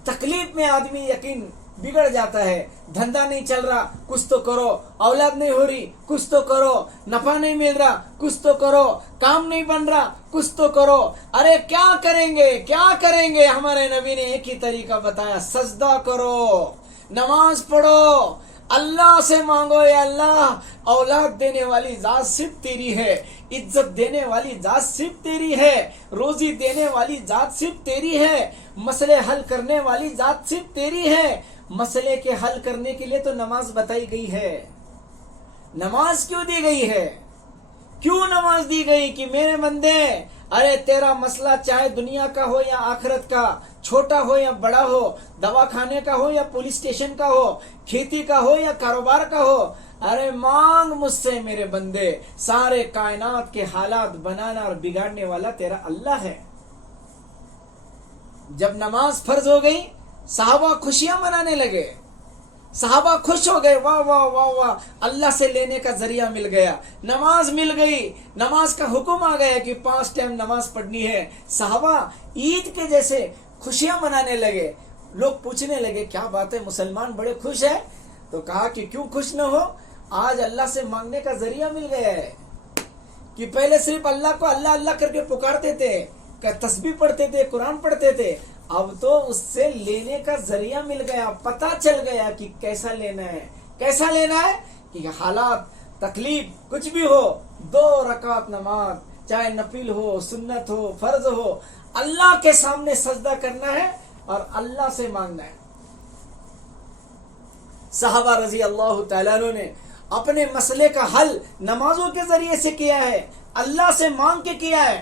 تکلیف میں آدمی یقین بگڑ جاتا ہے. دھندا نہیں چل رہا، کچھ تو کرو. اولاد نہیں ہو رہی، کچھ تو کرو. نفع نہیں مل رہا، کچھ تو کرو. کام نہیں بن رہا، کچھ تو کرو. ارے کیا کریں گے، کیا کریں گے؟ ہمارے نبی نے ایک ہی طریقہ بتایا، سجدہ کرو، نماز پڑھو، اللہ سے مانگو. یا اللہ، اولاد دینے والی ذات صرف تیری ہے، عزت دینے والی ذات صرف تیری ہے، روزی دینے والی ذات صرف تیری ہے، مسئلے حل کرنے والی ذات صرف تیری ہے. مسئلے کے حل کرنے کے لیے تو نماز بتائی گئی ہے. نماز کیوں دی گئی ہے؟ کیوں نماز دی گئی کہ میرے بندے، ارے تیرا مسئلہ چاہے دنیا کا ہو یا آخرت کا، چھوٹا ہو یا بڑا ہو، دوا کھانے کا ہو یا پولیس اسٹیشن کا ہو، کھیتی کا ہو یا کاروبار کا ہو، ارے مانگ مجھ سے میرے بندے. سارے کائنات کے حالات بنانا اور بگاڑنے والا تیرا اللہ ہے. جب نماز فرض ہو گئی صحابہ خوشیاں منانے لگے. صحابہ خوش ہو گئے، واہ واہ واہ واہ، اللہ سے لینے کا ذریعہ مل گیا. نماز مل گئی، نماز کا حکم آ گیا کہ 5 ٹائم نماز پڑھنی ہے. صحابہ عید کے جیسے خوشیاں منانے لگے. لوگ پوچھنے لگے کیا بات ہے، مسلمان بڑے خوش ہیں؟ تو کہا کہ کیوں خوش نہ ہو، آج اللہ سے مانگنے کا ذریعہ مل گیا ہے. کہ پہلے صرف اللہ کو اللہ اللہ کر کے پکارتے تھے، تسبیح پڑھتے تھے، قرآن پڑھتے تھے، اب تو اس سے لینے کا ذریعہ مل گیا. پتہ چل گیا کہ کیسا لینا ہے. کیسا لینا ہے کہ حالات، تکلیف کچھ بھی ہو، 2 رکعت نماز، چاہے نفل ہو، سنت ہو، فرض ہو، اللہ کے سامنے سجدہ کرنا ہے اور اللہ سے مانگنا ہے. صحابہ رضی اللہ تعالیٰ عنہ نے اپنے مسئلے کا حل نمازوں کے ذریعے سے کیا ہے، اللہ سے مانگ کے کیا ہے.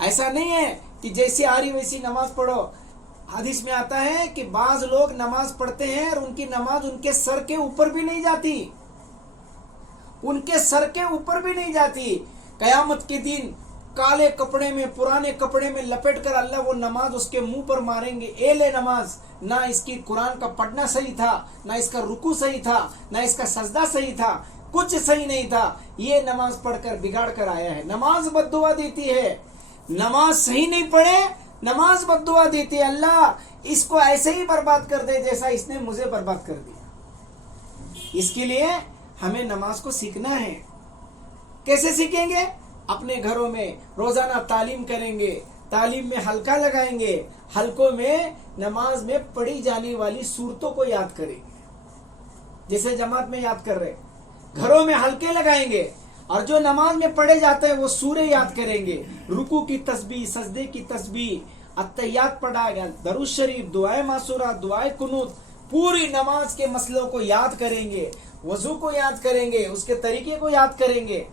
ایسا نہیں ہے کہ جیسی آ رہی ویسی نماز پڑھو. حدیث میں آتا ہے کہ بعض لوگ نماز پڑھتے ہیں اور ان کی نماز ان کے سر کے اوپر بھی نہیں جاتی, ان کے سر کے اوپر بھی نہیں جاتی. قیامت کے دن کالے کپڑے میں, پرانے کپڑے میں لپٹ کر اللہ وہ نماز اس کے منہ پر ماریں گے. اے لے نماز, نہ اس کی قرآن کا پڑھنا صحیح تھا, نہ اس کا رکوع صحیح تھا, نہ اس کا سجدہ صحیح تھا, کچھ صحیح نہیں تھا, یہ نماز پڑھ کر بگاڑ کر آیا ہے. نماز بد دعا دیتی ہے, نماز صحیح نہیں پڑھے نماز بد دعا دیتی ہے. اللہ اس کو ایسے ہی برباد کر دے جیسا اس نے مجھے برباد کر دیا. اس کے لیے ہمیں نماز کو سیکھنا ہے. کیسے سیکھیں گے؟ اپنے گھروں میں روزانہ تعلیم کریں گے, تعلیم میں حلقہ لگائیں گے, حلقوں میں نماز میں پڑھی جانے والی سورتوں کو یاد کریں گے جیسے جماعت میں یاد کر رہے. گھروں میں حلقے لگائیں گے اور جو نماز میں پڑھے جاتے ہیں وہ سورے یاد کریں گے. رکوع کی تسبیح, سجدے کی تسبیح, اتحیات پڑھا گیا, درود شریف, دعائے معصورہ, دعائے قنوت, پوری نماز کے مسئلوں کو یاد کریں گے, وضو کو یاد کریں گے, اس کے طریقے کو یاد کریں گے.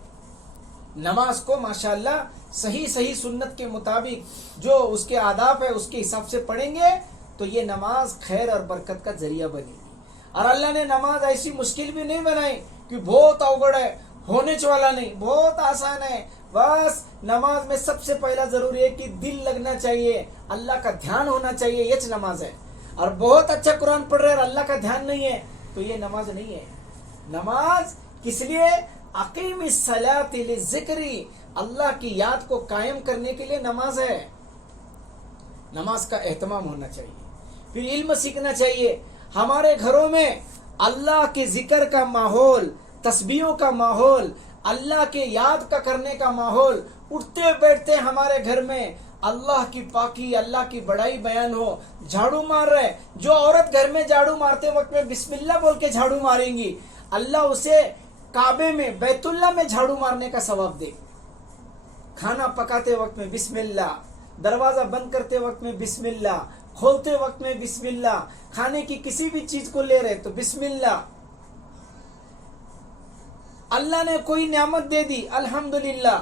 نماز کو ماشاءاللہ صحیح سنت کے مطابق جو اس کے آداب ہے اس کے حساب سے پڑھیں گے تو یہ نماز خیر اور برکت کا ذریعہ بنے گی. اور اللہ نے نماز ایسی مشکل بھی نہیں بنائی کہ بہت اوگڑ ہے, ہونے والا نہیں, بہت آسان ہے. بس نماز میں سب سے پہلا ضروری ہے کہ دل لگنا چاہیے, اللہ کا دھیان ہونا چاہیے, یہ نماز ہے. اور بہت اچھا قرآن پڑھ رہے اور اللہ کا دھیان نہیں ہے تو یہ نماز نہیں ہے. نماز کس لیے؟ اقیم الصلاۃ للذکر, اللہ کی یاد کو قائم کرنے کے لیے نماز ہے. نماز کا اہتمام ہونا چاہیے. پھر علم سیکھنا چاہیے. ہمارے گھروں میں اللہ کے ذکر کا ماحول, تسبیحوں کا ماحول, اللہ کے یاد کا کرنے کا ماحول, اٹھتے بیٹھتے ہمارے گھر میں اللہ کی پاکی, اللہ کی بڑائی بیان ہو. جھاڑو مار رہے, جو عورت گھر میں جھاڑو مارتے وقت میں بسم اللہ بول کے جھاڑو ماریں گی, اللہ اسے کعبے میں, بیت اللہ میں جھاڑو مارنے کا ثواب دے. کھانا پکاتے وقت میں بسم اللہ, دروازہ بند کرتے وقت میں بسم اللہ, کھولتے وقت میں بسم اللہ, کھانے کی کسی بھی چیز کو لے رہے تو بسم اللہ. اللہ نے کوئی نعمت دے دی الحمدللہ,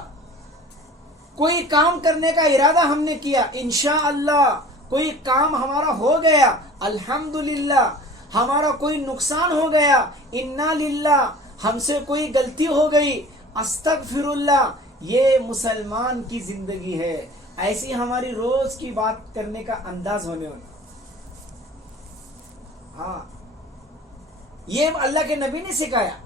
کوئی کام کرنے کا ارادہ ہم نے کیا انشاءاللہ, کوئی کام ہمارا ہو گیا الحمدللہ, ہمارا کوئی نقصان ہو گیا انا للہ, ہم سے کوئی غلطی ہو گئی استغفر اللہ. یہ مسلمان کی زندگی ہے. ایسی ہماری روز کی بات کرنے کا انداز ہونے والا. ہاں, یہ اللہ کے نبی نے سکھایا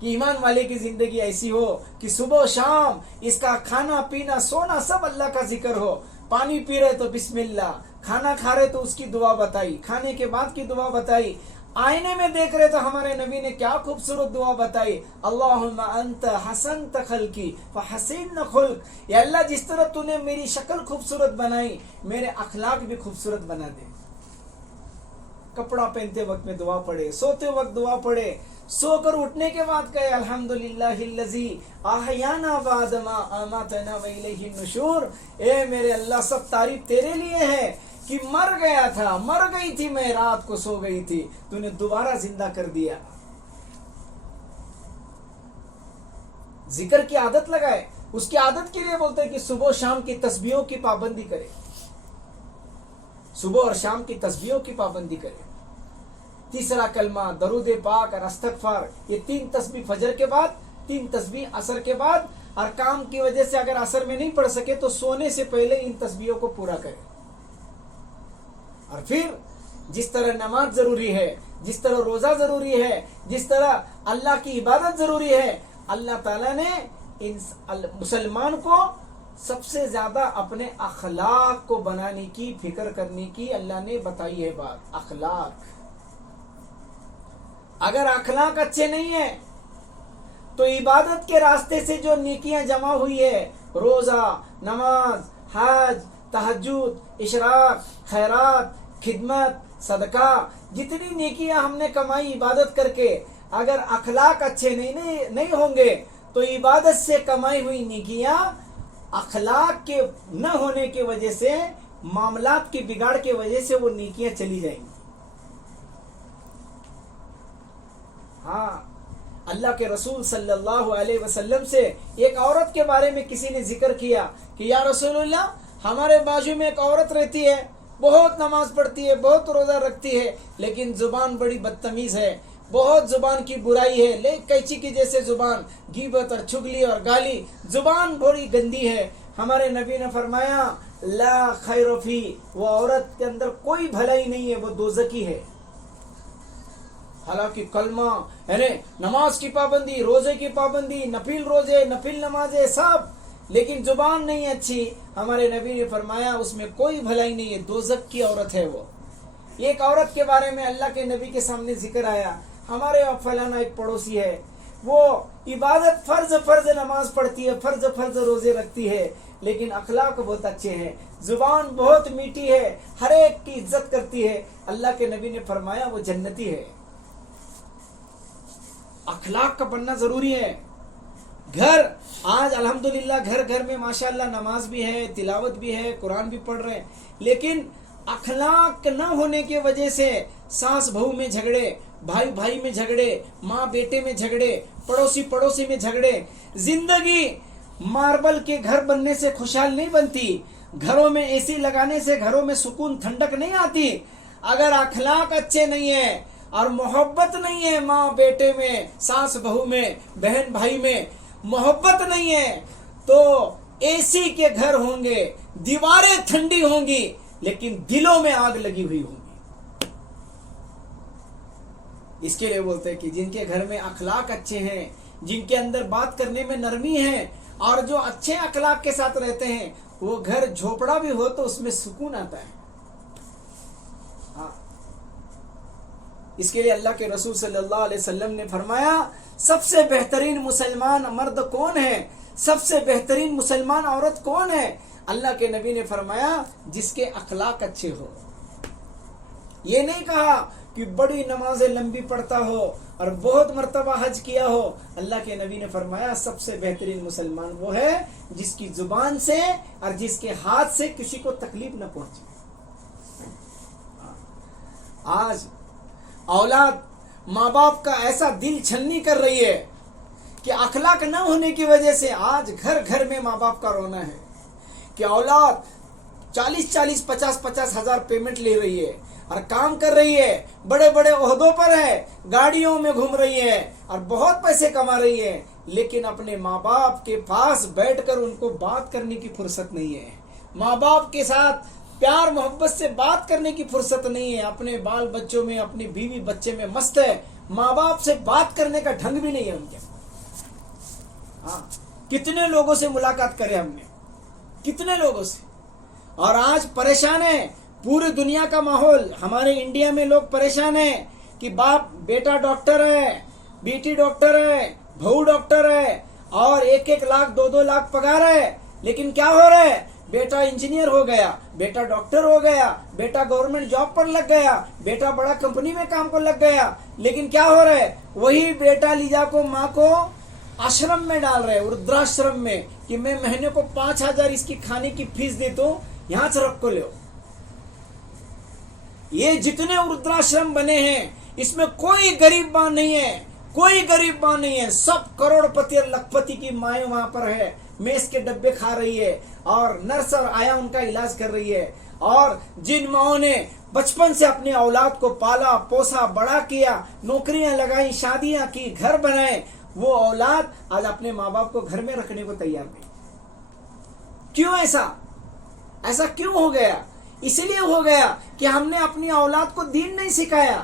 کہ ایمان والے کی زندگی ایسی ہو کہ صبح و شام اس کا کھانا پینا سونا سب اللہ کا ذکر ہو. پانی پی رہے تو بسم اللہ, کھانا کھا رہے تو اس کی دعا بتائی, کھانے کے بعد کی دعا بتائی, آئینے میں دیکھ رہے تو ہمارے نبی نے کیا خوبصورت دعا بتائی, اللہم انت حسنت خلقی فحسن خلق. یا اللہ جس طرح تو نے میری شکل خوبصورت بنائی میرے اخلاق بھی خوبصورت بنا دے. کپڑا پہنتے وقت میں دعا پڑھے, سوتے وقت دعا پڑھے, سو کر اٹھنے کے بعد کہے الحمدللہ الذی احیانا بعد ما اماتنا والیہ النشور. اے میرے اللہ سب تعریف تیرے لیے ہے کہ مر گیا تھا, مر گئی تھی میں, رات کو سو گئی تھی, تو نے دوبارہ زندہ کر دیا. ذکر کی عادت لگائے. اس کی عادت کے لیے بولتے ہیں کہ صبح و شام کی تسبیحوں کی پابندی کرے, صبح اور شام کی تسبیحوں کی پابندی کرے. تیسرا کلمہ درود پاک اور استغفار, یہ 3 تسبیح فجر کے بعد, 3 تسبیح عصر کے بعد, اور کام کی وجہ سے اگر عصر میں نہیں پڑھ سکے تو سونے سے پہلے ان تسبیحوں کو پورا کرے. اور پھر جس طرح نماز ضروری ہے, جس طرح روزہ ضروری ہے, جس طرح اللہ کی عبادت ضروری ہے, اللہ تعالیٰ نے ان مسلمان کو سب سے زیادہ اپنے اخلاق کو بنانے کی, فکر کرنے کی اللہ نے بتائی ہے بات. اخلاق, اگر اخلاق اچھے نہیں ہیں تو عبادت کے راستے سے جو نیکیاں جمع ہوئی ہے, روزہ, نماز, حج, تہجد, اشراق, خیرات, خدمت, صدقہ, جتنی نیکیاں ہم نے کمائی عبادت کر کے, اگر اخلاق اچھے نہیں ہوں گے تو عبادت سے کمائی ہوئی نیکیاں اخلاق کے نہ ہونے کی وجہ سے, معاملات کی بگاڑ کی وجہ سے وہ نیکیاں چلی جائیں گی. ہاں, اللہ کے رسول صلی اللہ علیہ وسلم سے ایک عورت کے بارے میں کسی نے ذکر کیا کہ یا رسول اللہ ہمارے بازو میں ایک عورت رہتی ہے، بہت نماز پڑھتی ہے، بہت روزہ رکھتی ہے، لیکن زبان بڑی بدتمیز ہے، بہت زبان کی برائی ہے، قینچی کی جیسے زبان، غیبت اور چغلی اور گالی، زبان بڑی گندی ہے۔ ہمارے نبی نے فرمایا لا خیر فی، وہ عورت کے اندر کوئی بھلائی نہیں ہے، وہ دوزخی ہے۔ حالانکہ کلمہ یعنی نماز کی پابندی، روزے کی پابندی، نفل روزے، نفل نمازیں سب، لیکن زبان نہیں اچھی، ہمارے نبی نے فرمایا اس میں کوئی بھلائی نہیں ہے، دوزخ کی عورت ہے وہ۔ ایک عورت کے بارے میں اللہ کے نبی کے سامنے ذکر آیا، ہمارے فلانا ایک پڑوسی ہے، وہ عبادت فرض نماز پڑھتی ہے، فرض روزے رکھتی ہے، لیکن اخلاق بہت اچھے ہیں، زبان بہت میٹھی ہے، ہر ایک کی عزت کرتی ہے۔ اللہ کے نبی نے فرمایا وہ جنتی ہے۔ اخلاق کا بننا ضروری ہے۔ گھر آج الحمدللہ گھر گھر میں ماشاءاللہ نماز بھی ہے، تلاوت بھی ہے، قرآن بھی پڑھ رہے ہیں، لیکن اخلاق نہ ہونے کی وجہ سے ساس بہو میں جھگڑے، بھائی بھائی میں جھگڑے، ماں بیٹے میں جھگڑے، پڑوسی میں جھگڑے۔ زندگی ماربل کے گھر بننے سے خوشحال نہیں بنتی، گھروں میں اے سی لگانے سے گھروں میں سکون ٹھنڈک نہیں آتی۔ اگر اخلاق اچھے نہیں ہیں اور محبت نہیں ہے ماں بیٹے میں، ساس بہو میں، بہن بھائی میں محبت نہیں ہے، تو اے سی کے گھر ہوں گے، دیواریں ٹھنڈی ہوں گی، لیکن دلوں میں آگ لگی ہوئی ہوگی۔ اس کے لیے بولتے ہیں کہ جن کے گھر میں اخلاق اچھے ہیں، جن کے اندر بات کرنے میں نرمی ہے، اور جو اچھے اخلاق کے ساتھ رہتے ہیں، وہ گھر جھوپڑا بھی ہو تو اس میں سکون آتا ہے۔ اس کے لیے اللہ کے رسول صلی اللہ علیہ وسلم نے فرمایا سب سے بہترین مسلمان مرد کون ہے، سب سے بہترین مسلمان عورت کون ہے؟ اللہ کے نبی نے فرمایا جس کے اخلاق اچھے ہو۔ یہ نہیں کہا کہ بڑی نمازیں لمبی پڑھتا ہو اور بہت مرتبہ حج کیا ہو۔ اللہ کے نبی نے فرمایا سب سے بہترین مسلمان وہ ہے جس کی زبان سے اور جس کے ہاتھ سے کسی کو تکلیف نہ پہنچے۔ آج اولاد ماں باپ کا ایسا دل چھلنی کر رہی ہے کہ اخلاق نہ ہونے کی وجہ سے آج گھر گھر میں ماں باپ کا رونا ہے کہ اولاد 40 50 ہزار پیمنٹ لے رہی ہے اور کام کر رہی ہے، بڑے بڑے عہدوں پر ہے، گاڑیوں میں گھوم رہی ہے اور بہت پیسے کما رہی ہے، لیکن اپنے ماں باپ کے پاس بیٹھ کر ان کو بات کرنے کی فرصت نہیں ہے، ماں باپ کے ساتھ پیار محبت سے بات کرنے کی فرصت نہیں ہے، اپنے بال بچوں میں، اپنی بیوی بچے میں مست ہے، ماں باپ سے بات کرنے کا ڈھنگ بھی نہیں ہے ان کے۔ کتنے لوگوں سے ملاقات کرے ہم نے، کتنے لوگوں سے، اور آج پریشان ہے پوری دنیا کا ماحول۔ ہمارے انڈیا میں لوگ پریشان ہیں کہ باپ بیٹا ڈاکٹر ہے، بیٹی ڈاکٹر ہے، بہو ڈاکٹر ہے، اور 1 لاکھ 2 لاکھ پگار ہے، لیکن کیا ہو رہا ہے؟ بیٹا انجینئر ہو گیا، بیٹا ڈاکٹر ہو گیا، بیٹا گورنمنٹ جاب پر لگ گیا، بیٹا بڑا کمپنی میں کام پر لگ گیا، لیکن کیا ہو رہا ہے؟ وہی بیٹا لیجا کو ماں کو آشرم میں ڈال رہے، وردھاشرم میں، کہ میں مہینے کو 5000 اس کی کھانے کی فیس دیتا ہوں، یہاں سے رکھ کو لو۔ یہ جتنے وردھاشرم بنے ہیں اس میں کوئی غریب ماں نہیں ہے، کوئی غریب ماں نہیں ہے، سب کروڑ پتی اور لکھ پتی کی مائیں وہاں پر ہے، میس کے ڈبے کھا رہی ہے، اور نرس اور آیا ان کا علاج کر رہی ہے۔ اور جن ماؤں نے بچپن سے اپنے اولاد کو پالا پوسا بڑا کیا، نوکریاں لگائیں، شادیاں کی، گھر بنائے، وہ اولاد آج اپنے ماں باپ کو گھر میں رکھنے کو تیار نہیں۔ کیوں ایسا کیوں ہو گیا؟ اس لیے ہو گیا کہ ہم نے اپنی اولاد کو دین نہیں سکھایا،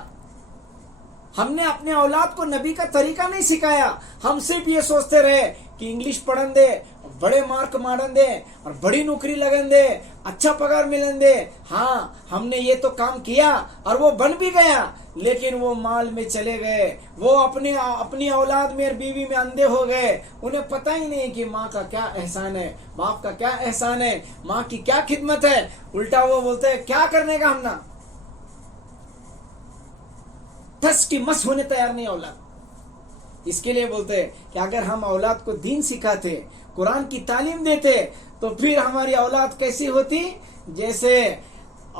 ہم نے اپنے اولاد کو نبی کا طریقہ نہیں سکھایا۔ ہم صرف یہ سوچتے رہے کہ انگلش پڑھن دے، بڑے مارک مارن دے، اور بڑی نوکری لگن دے، اچھا پگار ملن دے۔ ہاں ہم نے یہ تو کام کیا اور وہ بن بھی گیا، لیکن وہ مال میں چلے گئے، وہ اپنی اولاد میں اور بیوی میں اندھے ہو گئے، انہیں پتہ ہی نہیں کہ ماں کا کیا احسان ہے، باپ کا کیا احسان ہے، ماں کی کیا خدمت ہے۔ الٹا وہ بولتے ہیں کیا کرنے کا ہم نا، ٹس کی مس ہونے تیار نہیں اولاد۔ اس کے لیے بولتے ہیں کہ اگر ہم اولاد کو دین سکھاتے، قرآن کی تعلیم دیتے، تو پھر ہماری اولاد کیسی ہوتی؟ جیسے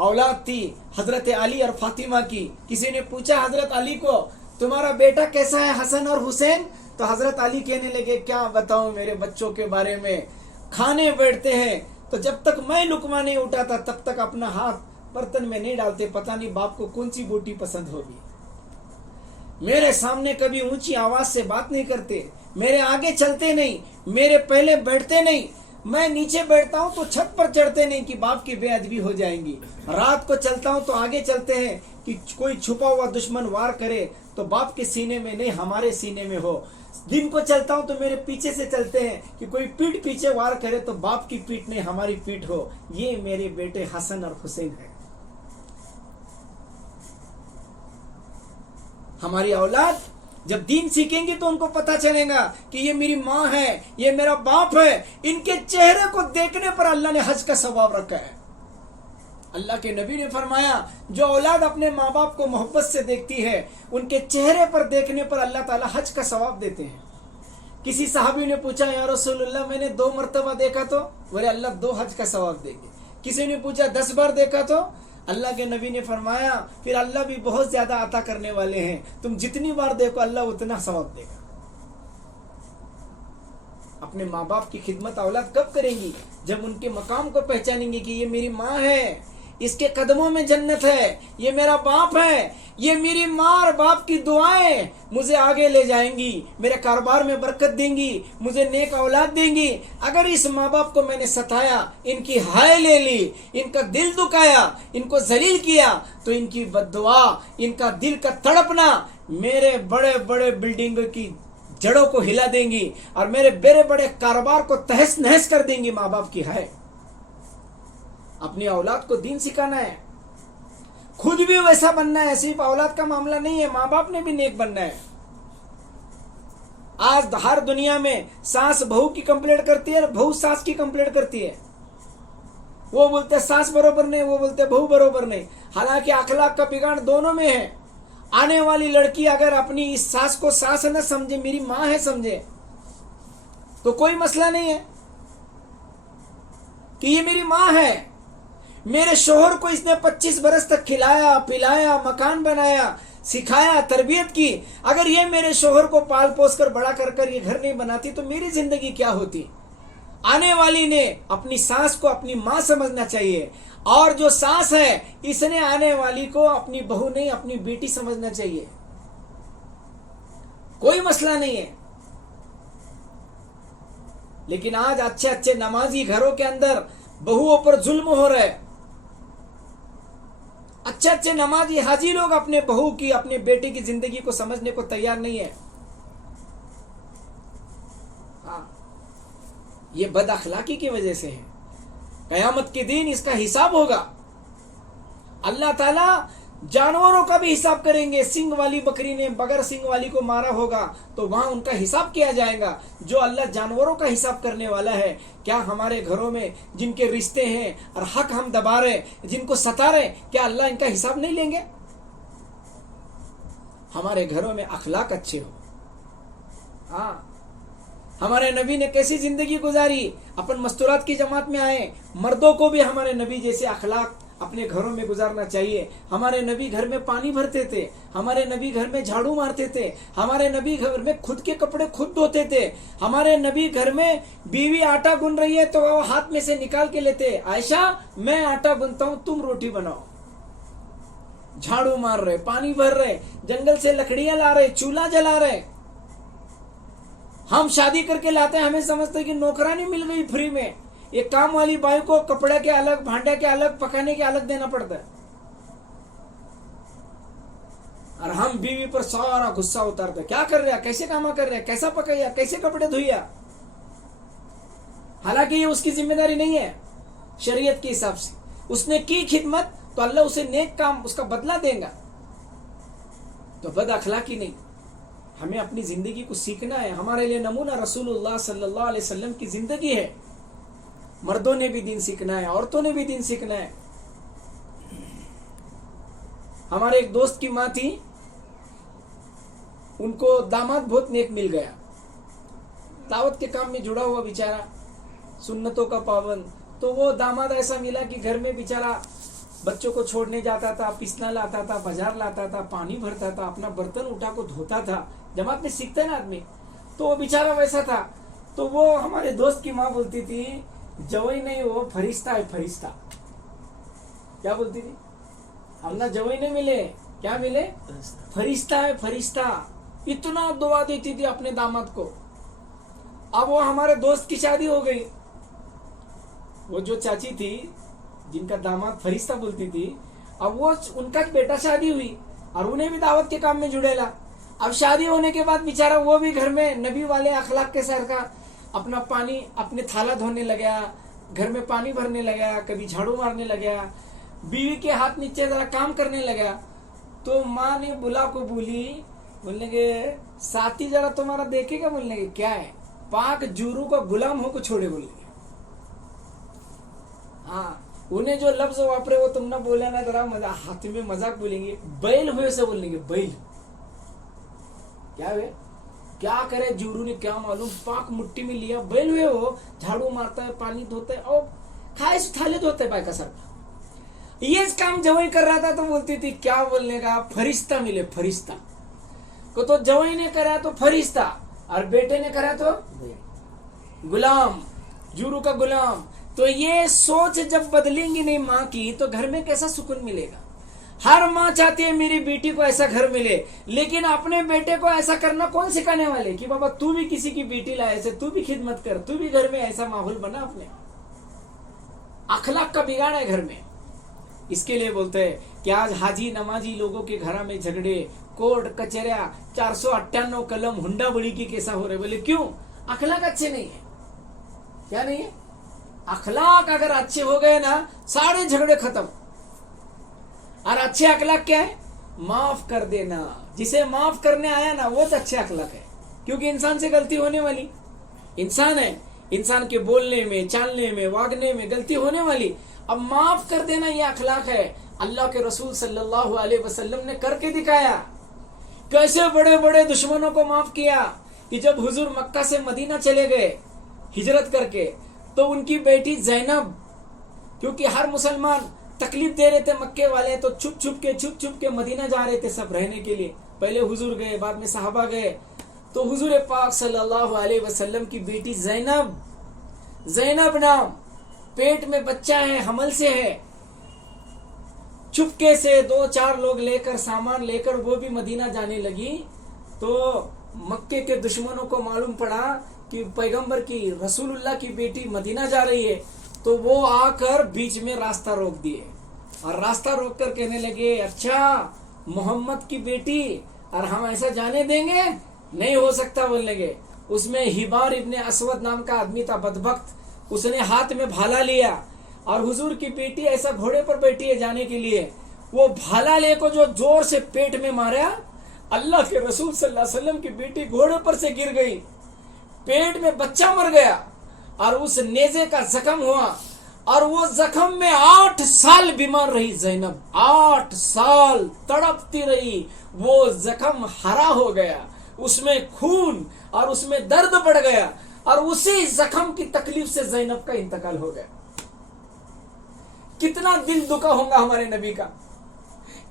اولاد تھی حضرت علی اور فاطمہ کی۔ کسی نے پوچھا حضرت علی کو تمہارا بیٹا کیسا ہے حسن اور حسین؟ تو حضرت علی کہنے لگے کیا بتاؤں میرے بچوں کے بارے میں، کھانے بیٹھتے ہیں تو جب تک میں لقمہ نہیں اٹھاتا تب تک اپنا ہاتھ برتن میں نہیں ڈالتے، پتہ نہیں باپ کو کون سی بوٹی پسند ہوگی۔ میرے سامنے کبھی اونچی آواز سے بات نہیں کرتے، میرے آگے چلتے نہیں، میرے پہلے بیٹھتے نہیں، میں نیچے بیٹھتا ہوں تو چھت پر چڑھتے نہیں کہ باپ کی بے ادبی ہو جائیں گی، رات کو چلتا ہوں تو آگے چلتے ہیں کہ کوئی چھپا ہوا دشمن وار کرے تو باپ کے سینے میں نہیں ہمارے سینے میں ہو، دن کو چلتا ہوں تو میرے پیچھے سے چلتے ہیں کہ کوئی پیٹ پیچھے وار کرے تو باپ کی پیٹ نہیں ہماری پیٹ ہو۔ یہ میرے بیٹے حسن اور حسین ہے۔ ہماری اولاد جب دین سیکھیں گی تو ان کو پتہ چلے گا کہ یہ میری ماں ہے، یہ میرا باپ ہے، ان کے چہرے کو دیکھنے پر اللہ نے حج کا ثواب رکھا ہے۔ اللہ کے نبی نے فرمایا جو اولاد اپنے ماں باپ کو محبت سے دیکھتی ہے ان کے چہرے پر دیکھنے پر اللہ تعالیٰ حج کا ثواب دیتے ہیں۔ کسی صحابی نے پوچھا یا رسول اللہ میں نے 2 مرتبہ دیکھا تو بولے اللہ 2 حج کا ثواب دیں گے۔ کسی نے پوچھا 10 بار دیکھا تو اللہ کے نبی نے فرمایا پھر اللہ بھی بہت زیادہ عطا کرنے والے ہیں، تم جتنی بار دیکھو اللہ اتنا ثواب دے گا۔ اپنے ماں باپ کی خدمت اولاد کب کریں گی؟ جب ان کے مقام کو پہچانیں گے کہ یہ میری ماں ہے، اس کے قدموں میں جنت ہے، یہ میرا باپ ہے، یہ میری ماں اور باپ کی دعائیں مجھے آگے لے جائیں گی، میرے کاروبار میں برکت دیں گی، مجھے نیک اولاد دیں گی۔ اگر اس ماں باپ کو میں نے ستایا، ان کی ہائے لے لی، ان کا دل دکھایا، ان کو ذلیل کیا تو ان کی بد دعا، ان کا دل کا تڑپنا میرے بڑے بڑے بلڈنگ کی جڑوں کو ہلا دیں گی اور میرے بڑے بڑے کاروبار کو تہس نہس کر دیں گی۔ ماں باپ کی ہے، اپنی اولاد کو دین سکھانا ہے، خود بھی ویسا بننا ہے، صرف اولاد کا معاملہ نہیں ہے، ماں باپ نے بھی نیک بننا ہے۔ آج ہر دنیا میں ساس بہو کی کمپلینٹ کرتی ہے اور بہو ساس کی کمپلینٹ کرتی ہے، وہ بولتے ساس برابر نہیں، وہ بولتے بہو برابر نہیں، حالانکہ اخلاق کا بگاڑ دونوں میں ہے۔ آنے والی لڑکی اگر اپنی اس ساس کو ساس نہ سمجھے، میری ماں ہے سمجھے، تو کوئی مسئلہ نہیں ہے کہ یہ میری ماں ہے، میرے شوہر کو اس نے 25 برس تک کھلایا پلایا، مکان بنایا، سکھایا، تربیت کی، اگر یہ میرے شوہر کو پال پوس کر بڑا کر کر یہ گھر نہیں بناتی تو میری زندگی کیا ہوتی؟ آنے والی نے اپنی ساس کو اپنی ماں سمجھنا چاہیے، اور جو ساس ہے اس نے آنے والی کو اپنی بہو نہیں اپنی بیٹی سمجھنا چاہیے، کوئی مسئلہ نہیں ہے۔ لیکن آج اچھے اچھے نمازی گھروں کے اندر بہوؤں پر ظلم ہو رہا ہے، اچھے اچھے نمازی حاجی لوگ اپنے بہو کی اپنے بیٹے کی زندگی کو سمجھنے کو تیار نہیں ہے۔ یہ بد اخلاقی کی وجہ سے ہے، قیامت کے دن اس کا حساب ہوگا، اللہ تعالیٰ جانوروں کا بھی حساب کریں گے۔ سنگ والی بکری نے بغیر سنگ والی کو مارا ہوگا تو وہاں ان کا حساب کیا جائے گا، جو اللہ جانوروں کا حساب کرنے والا ہے۔ کیا ہمارے گھروں میں جن کے رشتے ہیں اور حق ہم دبا رہے، جن کو ستا رہے، کیا اللہ ان کا حساب نہیں لیں گے؟ ہمارے گھروں میں اخلاق اچھے ہو۔ ہاں، ہمارے نبی نے کیسی زندگی گزاری، اپن مستورات کی جماعت میں آئے، مردوں کو بھی ہمارے نبی جیسے اخلاق اپنے گھروں میں گزارنا چاہیے۔ ہمارے نبی گھر میں پانی بھرتے تھے، ہمارے نبی گھر میں جھاڑو مارتے تھے، ہمارے نبی گھر میں خود کے کپڑے خود دھوتے تھے، ہمارے نبی گھر میں بیوی آٹا گن رہی ہے تو وہ ہاتھ میں سے نکال کے لیتے، عائشہ میں آٹا گنتا ہوں تم روٹی بناؤ۔ جھاڑو مار رہے، پانی بھر رہے، جنگل سے لکڑیاں لا رہے، چولہا جلا رہے۔ ہم شادی کر کے لاتے ہیں، ہمیں سمجھتے کہ نوکرانی مل گئی فری میں، ایک کام والی بائی کو کپڑے کے الگ، بھانڈے کے الگ، پکانے کے الگ دینا پڑتا ہے، اور ہم بیوی پر سارا غصہ اتارتے ہیں، کیا کر رہا، کیسے کام کر رہا، کیسا پکایا، کیسے کپڑے دھویا، حالانکہ یہ اس کی ذمہ داری نہیں ہے۔ شریعت کے حساب سے اس نے کی خدمت تو اللہ اسے نیک کام اس کا بدلہ دے گا، تو بد اخلاقی نہیں۔ ہمیں اپنی زندگی کو سیکھنا ہے، ہمارے لیے نمونہ رسول اللہ صلی اللہ علیہ وسلم کی زندگی ہے۔ مردوں نے بھی دین سیکھنا ہے، عورتوں نے بھی دین سیکھنا ہے۔ ہمارے ایک دوست کی ماں تھی، ان کو داماد بہت نیک مل گیا، دعوت کے کام میں جڑا ہوا بیچارہ، سنتوں کا پابند، تو وہ داماد ایسا ملا کہ گھر میں بیچارہ بچوں کو چھوڑنے جاتا تھا, پسنا لاتا تھا, بازار لاتا تھا, پانی بھرتا تھا, اپنا برتن اٹھا کو دھوتا تھا. جماعت میں سیکھتا ہے نا آدمی, تو وہ بیچارہ ویسا تھا. تو وہ ہمارے دوست کی ماں بولتی تھی جوئی نہیں وہ فرشتہ ہے, فرشتہ. کیا بولتی تھی؟ ہم نہ جوئی نہیں ملے, کیا ملے؟ فرشتہ ہے, فرشتہ. اتنا دعا دیتی تھی اپنے داماد کو. اب وہ ہمارے دوست کی شادی ہو گئی, وہ جو چاچی تھی جن کا داماد فرشتہ بولتی تھی, اب وہ ان کا بیٹا شادی ہوئی اور انہیں بھی دعوت کے کام میں جڑیلا. اب شادی ہونے کے بعد بیچارہ وہ بھی گھر میں نبی والے اخلاق کے سر کا اپنا پانی اپنے تھالا دھونے لگا, گھر میں پانی بھرنے لگا, کبھی جھاڑو مارنے لگا, بیوی کے ہاتھ نیچے ذرا کام کرنے لگا. تو ماں نے بلا کو بولی, بولنے کے ساتھی ذرا تمہارا دیکھے گا, بولنے کے کیا ہے, پاک جورو کا غلام ہو کو چھوڑے, بولنے کے. ہاں, انہیں جو لفظ واپرے وہ تم نہ بولا نا, ذرا ہاتھ میں مذاق بولیں گے, بیل ہوئے سے بولنے کے, بیل. کیا ہوئے, کیا کرے جورو نے کیا معلوم, پاک مٹی میں لیا, بیل ہوئے وہ جھاڑو مارتا ہے, پانی دھوتا ہے اور کھائے سے تھالے دھوتے ہے پائے کا سر. یہ کام جوئی کر رہا تھا تو بولتی تھی کیا بولنے کا, فرشتہ ملے, فرشتہ کو. تو جوئی نے کرا تو فرشتہ, اور بیٹے نے کرا تو غلام, جورو کا غلام. تو یہ سوچ جب بدلیں گی نہیں ماں کی, تو گھر میں کیسا سکون ملے گا. ہر ماں چاہتی ہے میری بیٹی کو ایسا گھر ملے, لیکن اپنے بیٹے کو ایسا کرنا کون سکھانے والے کہ بابا تو بھی کسی کی بیٹی لائے سے, تو بھی خدمت کر, تو بھی گھر میں ایسا ماحول بنا. اپنے اخلاق کا بگاڑ ہے گھر میں. اس کے لیے بولتے ہیں کہ آج حاجی نمازی لوگوں کے گھر میں جھگڑے, کوٹ کچہریا, 498 قلم, ہنڈا بڑی کی کیسا ہو رہے, بولے کیوں؟ اخلاق اچھے نہیں ہے. کیا نہیں ہے؟ اخلاق اگر اچھے ہو گئے نا, سارے جھگڑے ختم. اور اچھے اخلاق کیا ہے؟ معاف کر دینا. جسے معاف کرنے آیا نا وہ تو اچھے اخلاق ہے, کیونکہ انسان سے غلطی ہونے والی, انسان ہے, انسان کے بولنے میں, چالنے میں, واگنے میں غلطی ہونے والی. اب معاف کر دینا یہ اخلاق ہے. اللہ کے رسول صلی اللہ علیہ وسلم نے کر کے دکھایا. کیسے بڑے بڑے دشمنوں کو معاف کیا کہ جب حضور مکہ سے مدینہ چلے گئے ہجرت کر کے, تو ان کی بیٹی زینب, کیونکہ ہر مسلمان تکلیف دے رہے تھے مکے والے, تو چھپ چھپ کے مدینہ جا رہے تھے سب رہنے کے لیے. پہلے حضور گئے, بعد میں صحابہ گئے. تو حضور پاک صلی اللہ علیہ وسلم کی بیٹی زینب, زینب نام, پیٹ میں بچہ ہے, حمل سے ہے, چپکے سے 2-4 لوگ لے کر, سامان لے کر وہ بھی مدینہ جانے لگی. تو مکے کے دشمنوں کو معلوم پڑا کہ پیغمبر کی, رسول اللہ کی بیٹی مدینہ جا رہی ہے. تو وہ آ کر بیچ میں راستہ روک دیے, اور راستہ روک کر کہنے لگے اچھا محمد کی بیٹی, اور ہم ایسا جانے دیں گے؟ نہیں ہو سکتا, بولنے لگے. اس میں حبار ابن اسود نام کا آدمی تھا بدبخت, اس نے ہاتھ میں بھالا لیا, اور حضور کی بیٹی ایسا گھوڑے پر بیٹھی ہے جانے کے لیے, وہ بھالا لے کو جو زور سے پیٹ میں مارا, اللہ کے رسول صلی اللہ علیہ وسلم کی بیٹی گھوڑے پر سے گر گئی, پیٹ میں بچہ مر گیا, اور اس نیزے کا زخم ہوا, اور وہ زخم میں 8 سال بیمار رہی زینب. 8 سال تڑپتی رہی, وہ زخم ہرا ہو گیا, اس میں خون اور اس میں درد بڑھ گیا, اور اسی زخم کی تکلیف سے زینب کا انتقال ہو گیا. کتنا دل دکھا ہوگا ہمارے نبی کا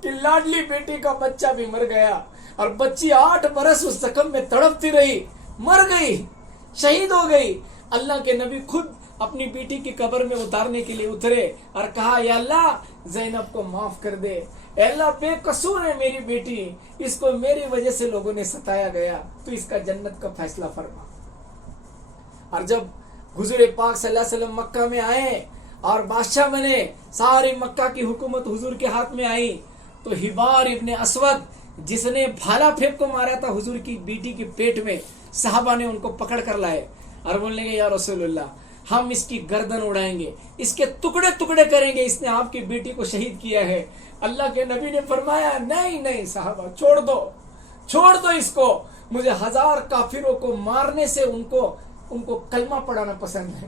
کہ لاڈلی بیٹی کا بچہ بھی مر گیا, اور بچی 8 برس اس زخم میں تڑپتی رہی, مر گئی, شہید ہو گئی. اللہ کے نبی خود اپنی بیٹی کی قبر میں اتارنے کے لیے اترے اور کہا یا اللہ زینب کو معاف کر دے, اے اللہ بے قصور ہے میری بیٹی, اس کو میری وجہ سے لوگوں نے ستایا گیا, تو اس کا جنت کا فیصلہ فرما. اور جب حضور پاک صلی اللہ علیہ وسلم مکہ میں آئے اور بادشاہ بنے, ساری مکہ کی حکومت حضور کے ہاتھ میں آئی, تو حبار ابن اسود جس نے بھالا پھینک کو مارا تھا حضور کی بیٹی کے پیٹ میں, صحابہ نے ان کو پکڑ کر لائے اور بولنے گے یا رسول اللہ ہم اس کی گردن اڑائیں گے, اس کے ٹکڑے ٹکڑے کریں گے, اس نے آپ کی بیٹی کو شہید کیا ہے. اللہ کے نبی نے فرمایا نہیں صحابہ چھوڑ دو اس کو, مجھے 1000 کافروں کو مارنے سے ان کو کلمہ پڑھانا پسند ہے,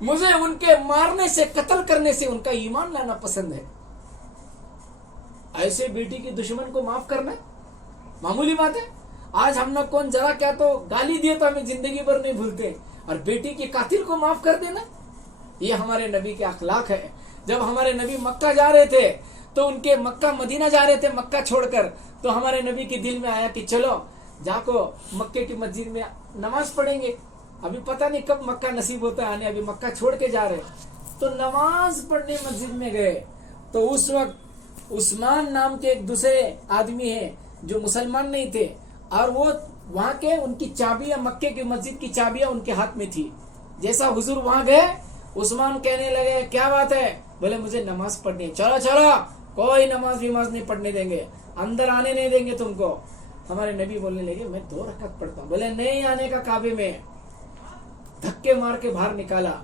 مجھے ان کے مارنے سے, قتل کرنے سے ان کا ایمان لانا پسند ہے. ایسے بیٹی کی دشمن کو معاف کرنا معمولی بات ہے. آج ہم نے کون ذرا کیا تو گالی دیے تو ہمیں زندگی بھر نہیں بھولتے, اور بیٹی کے قاتل کو معاف کر دینا, یہ ہمارے نبی کے اخلاق ہے. جب ہمارے نبی مکہ جا رہے تھے تو ان کے مکہ مدینہ جا رہے تھے مکہ چھوڑ کر، تو ہمارے نبی کے دل میں آیا کہ چلو جا کو مکے کی مسجد میں نماز پڑھیں گے، ابھی پتہ نہیں کب مکہ نصیب ہوتا ہے آنے، ابھی مکہ چھوڑ کے جا رہے، تو نماز پڑھنے مسجد میں گئے۔ تو اس وقت عثمان نام کے ایک دوسرے آدمی ہیں جو مسلمان نہیں تھے، اور وہ وہاں کے ان کی چابیاں، مکے کی مسجد کی چابیاں ان کے ہاتھ میں تھی۔ جیسا حضور وہاں گئے، عثمان کہنے لگے کیا بات ہے؟ بولے مجھے نماز پڑھنی ہے۔ چلو چلو، کوئی نماز نہیں پڑھنے دیں گے، اندر آنے نہیں دیں گے تم کو۔ ہمارے نبی بولنے لگے میں 2 رکعت پڑھتا ہوں۔ بولے نہیں آنے کا کعبے میں، دھکے مار کے باہر نکالا۔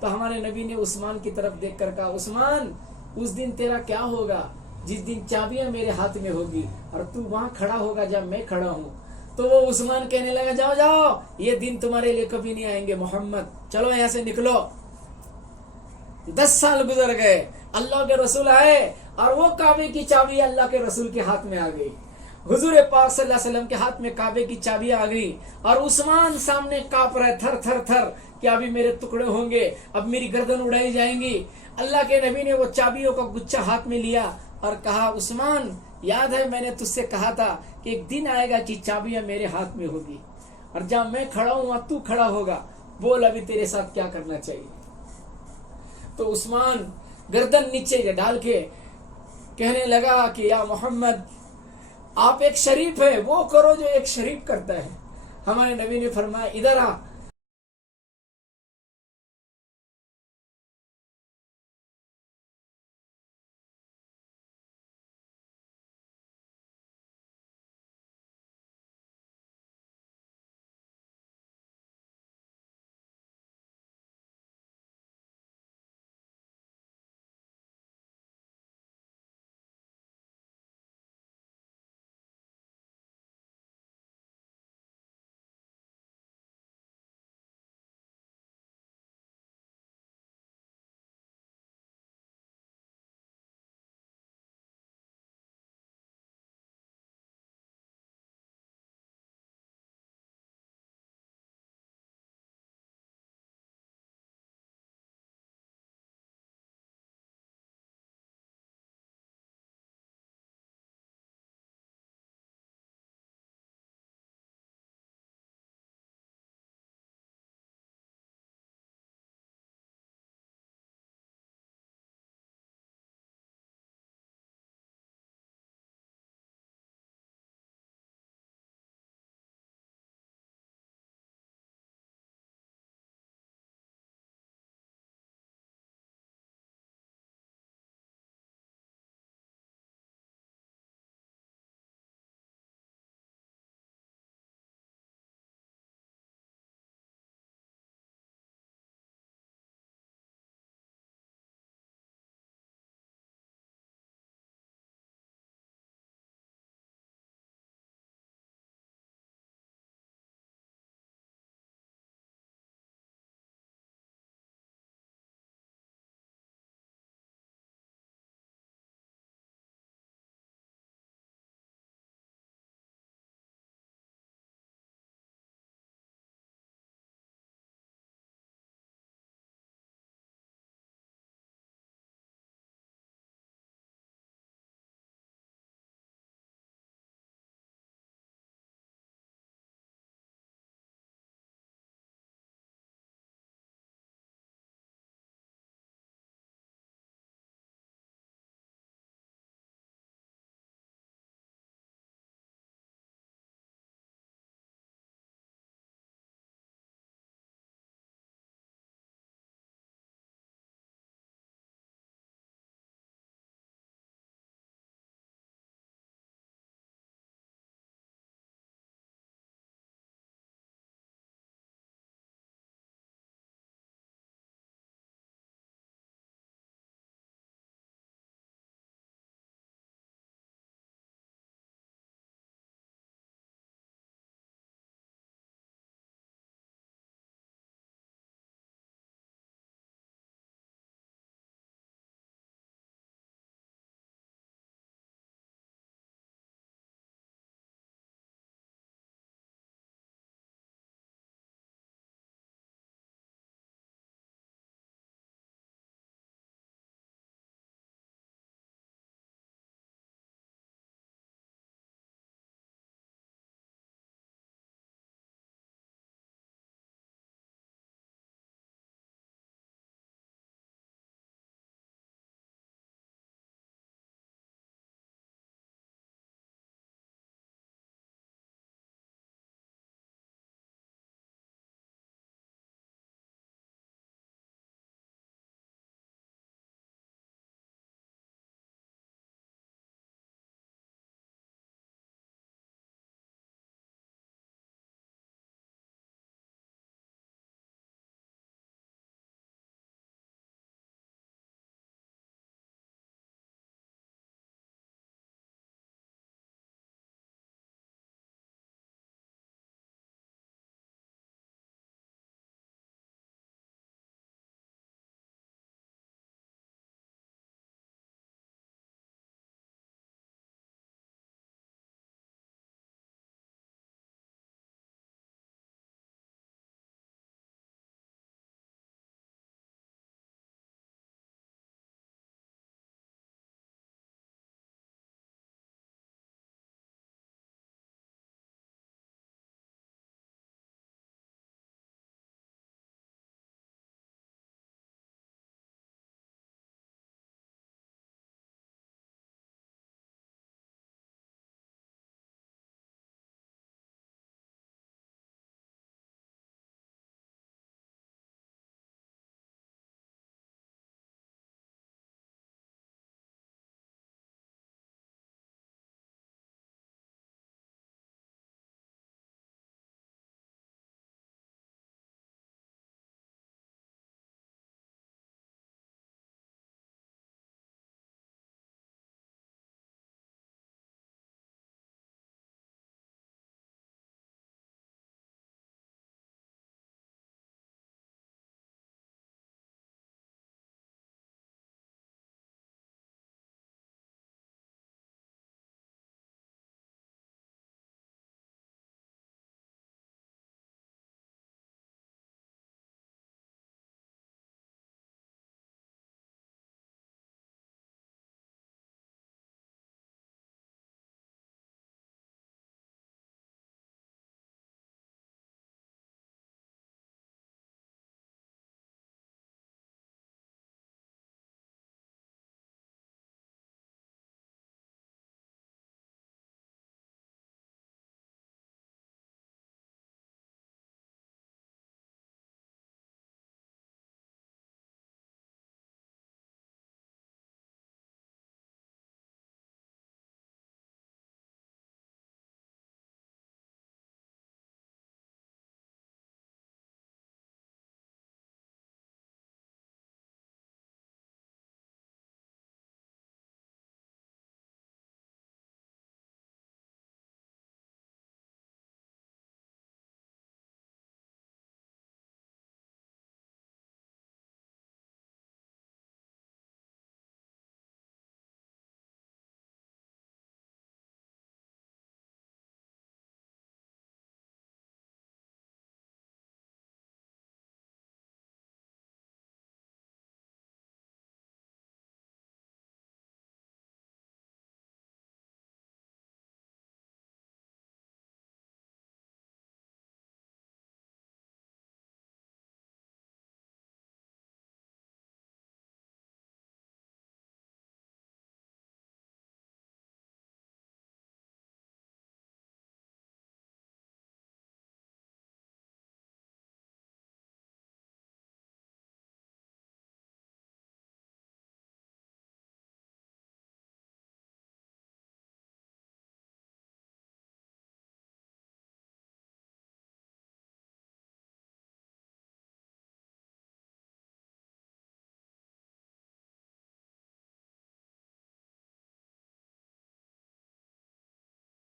تو ہمارے نبی نے عثمان کی طرف دیکھ کر کہا عثمان اس دن تیرا کیا ہوگا جس دن چابیاں میرے ہاتھ میں ہوگی اور تو وہاں کھڑا ہوگا جب میں کھڑا ہوں۔ تو وہ عثمان کہنے لگا جاؤ جاؤ، یہ دن تمہارے لیے کبھی نہیں آئیں گے محمد، چلو یہاں سے نکلو۔ 10 سال گزر گئے، اللہ کے رسول آئے اور وہ کعبے کی چابی اللہ کے رسول کے ہاتھ میں آ گئی۔ حضور پاک صلی اللہ علیہ وسلم کے ہاتھ میں کعبے کی چابیاں آ گئی، اور عثمان سامنے کانپ رہے تھر تھر تھر کہ ابھی میرے ٹکڑے ہوں گے، اب میری گردن اڑائی جائیں گی۔ اللہ کے نبی نے وہ چابیوں کا گچھا ہاتھ میں لیا اور کہا عثمان یاد ہے میں نے تجھ سے کہا تھا کہ ایک دن آئے گا کہ چابیاں میرے ہاتھ میں ہوگی، اور جہاں میں کھڑا ہوں وہاں تو کھڑا ہوگا، بول ابھی تیرے ساتھ کیا کرنا چاہیے۔ تو عثمان گردن نیچے ڈال کے کہنے لگا کہ یا محمد آپ ایک شریف ہے، وہ کرو جو ایک شریف کرتا ہے۔ ہمارے نبی نے فرمایا ادھر آ،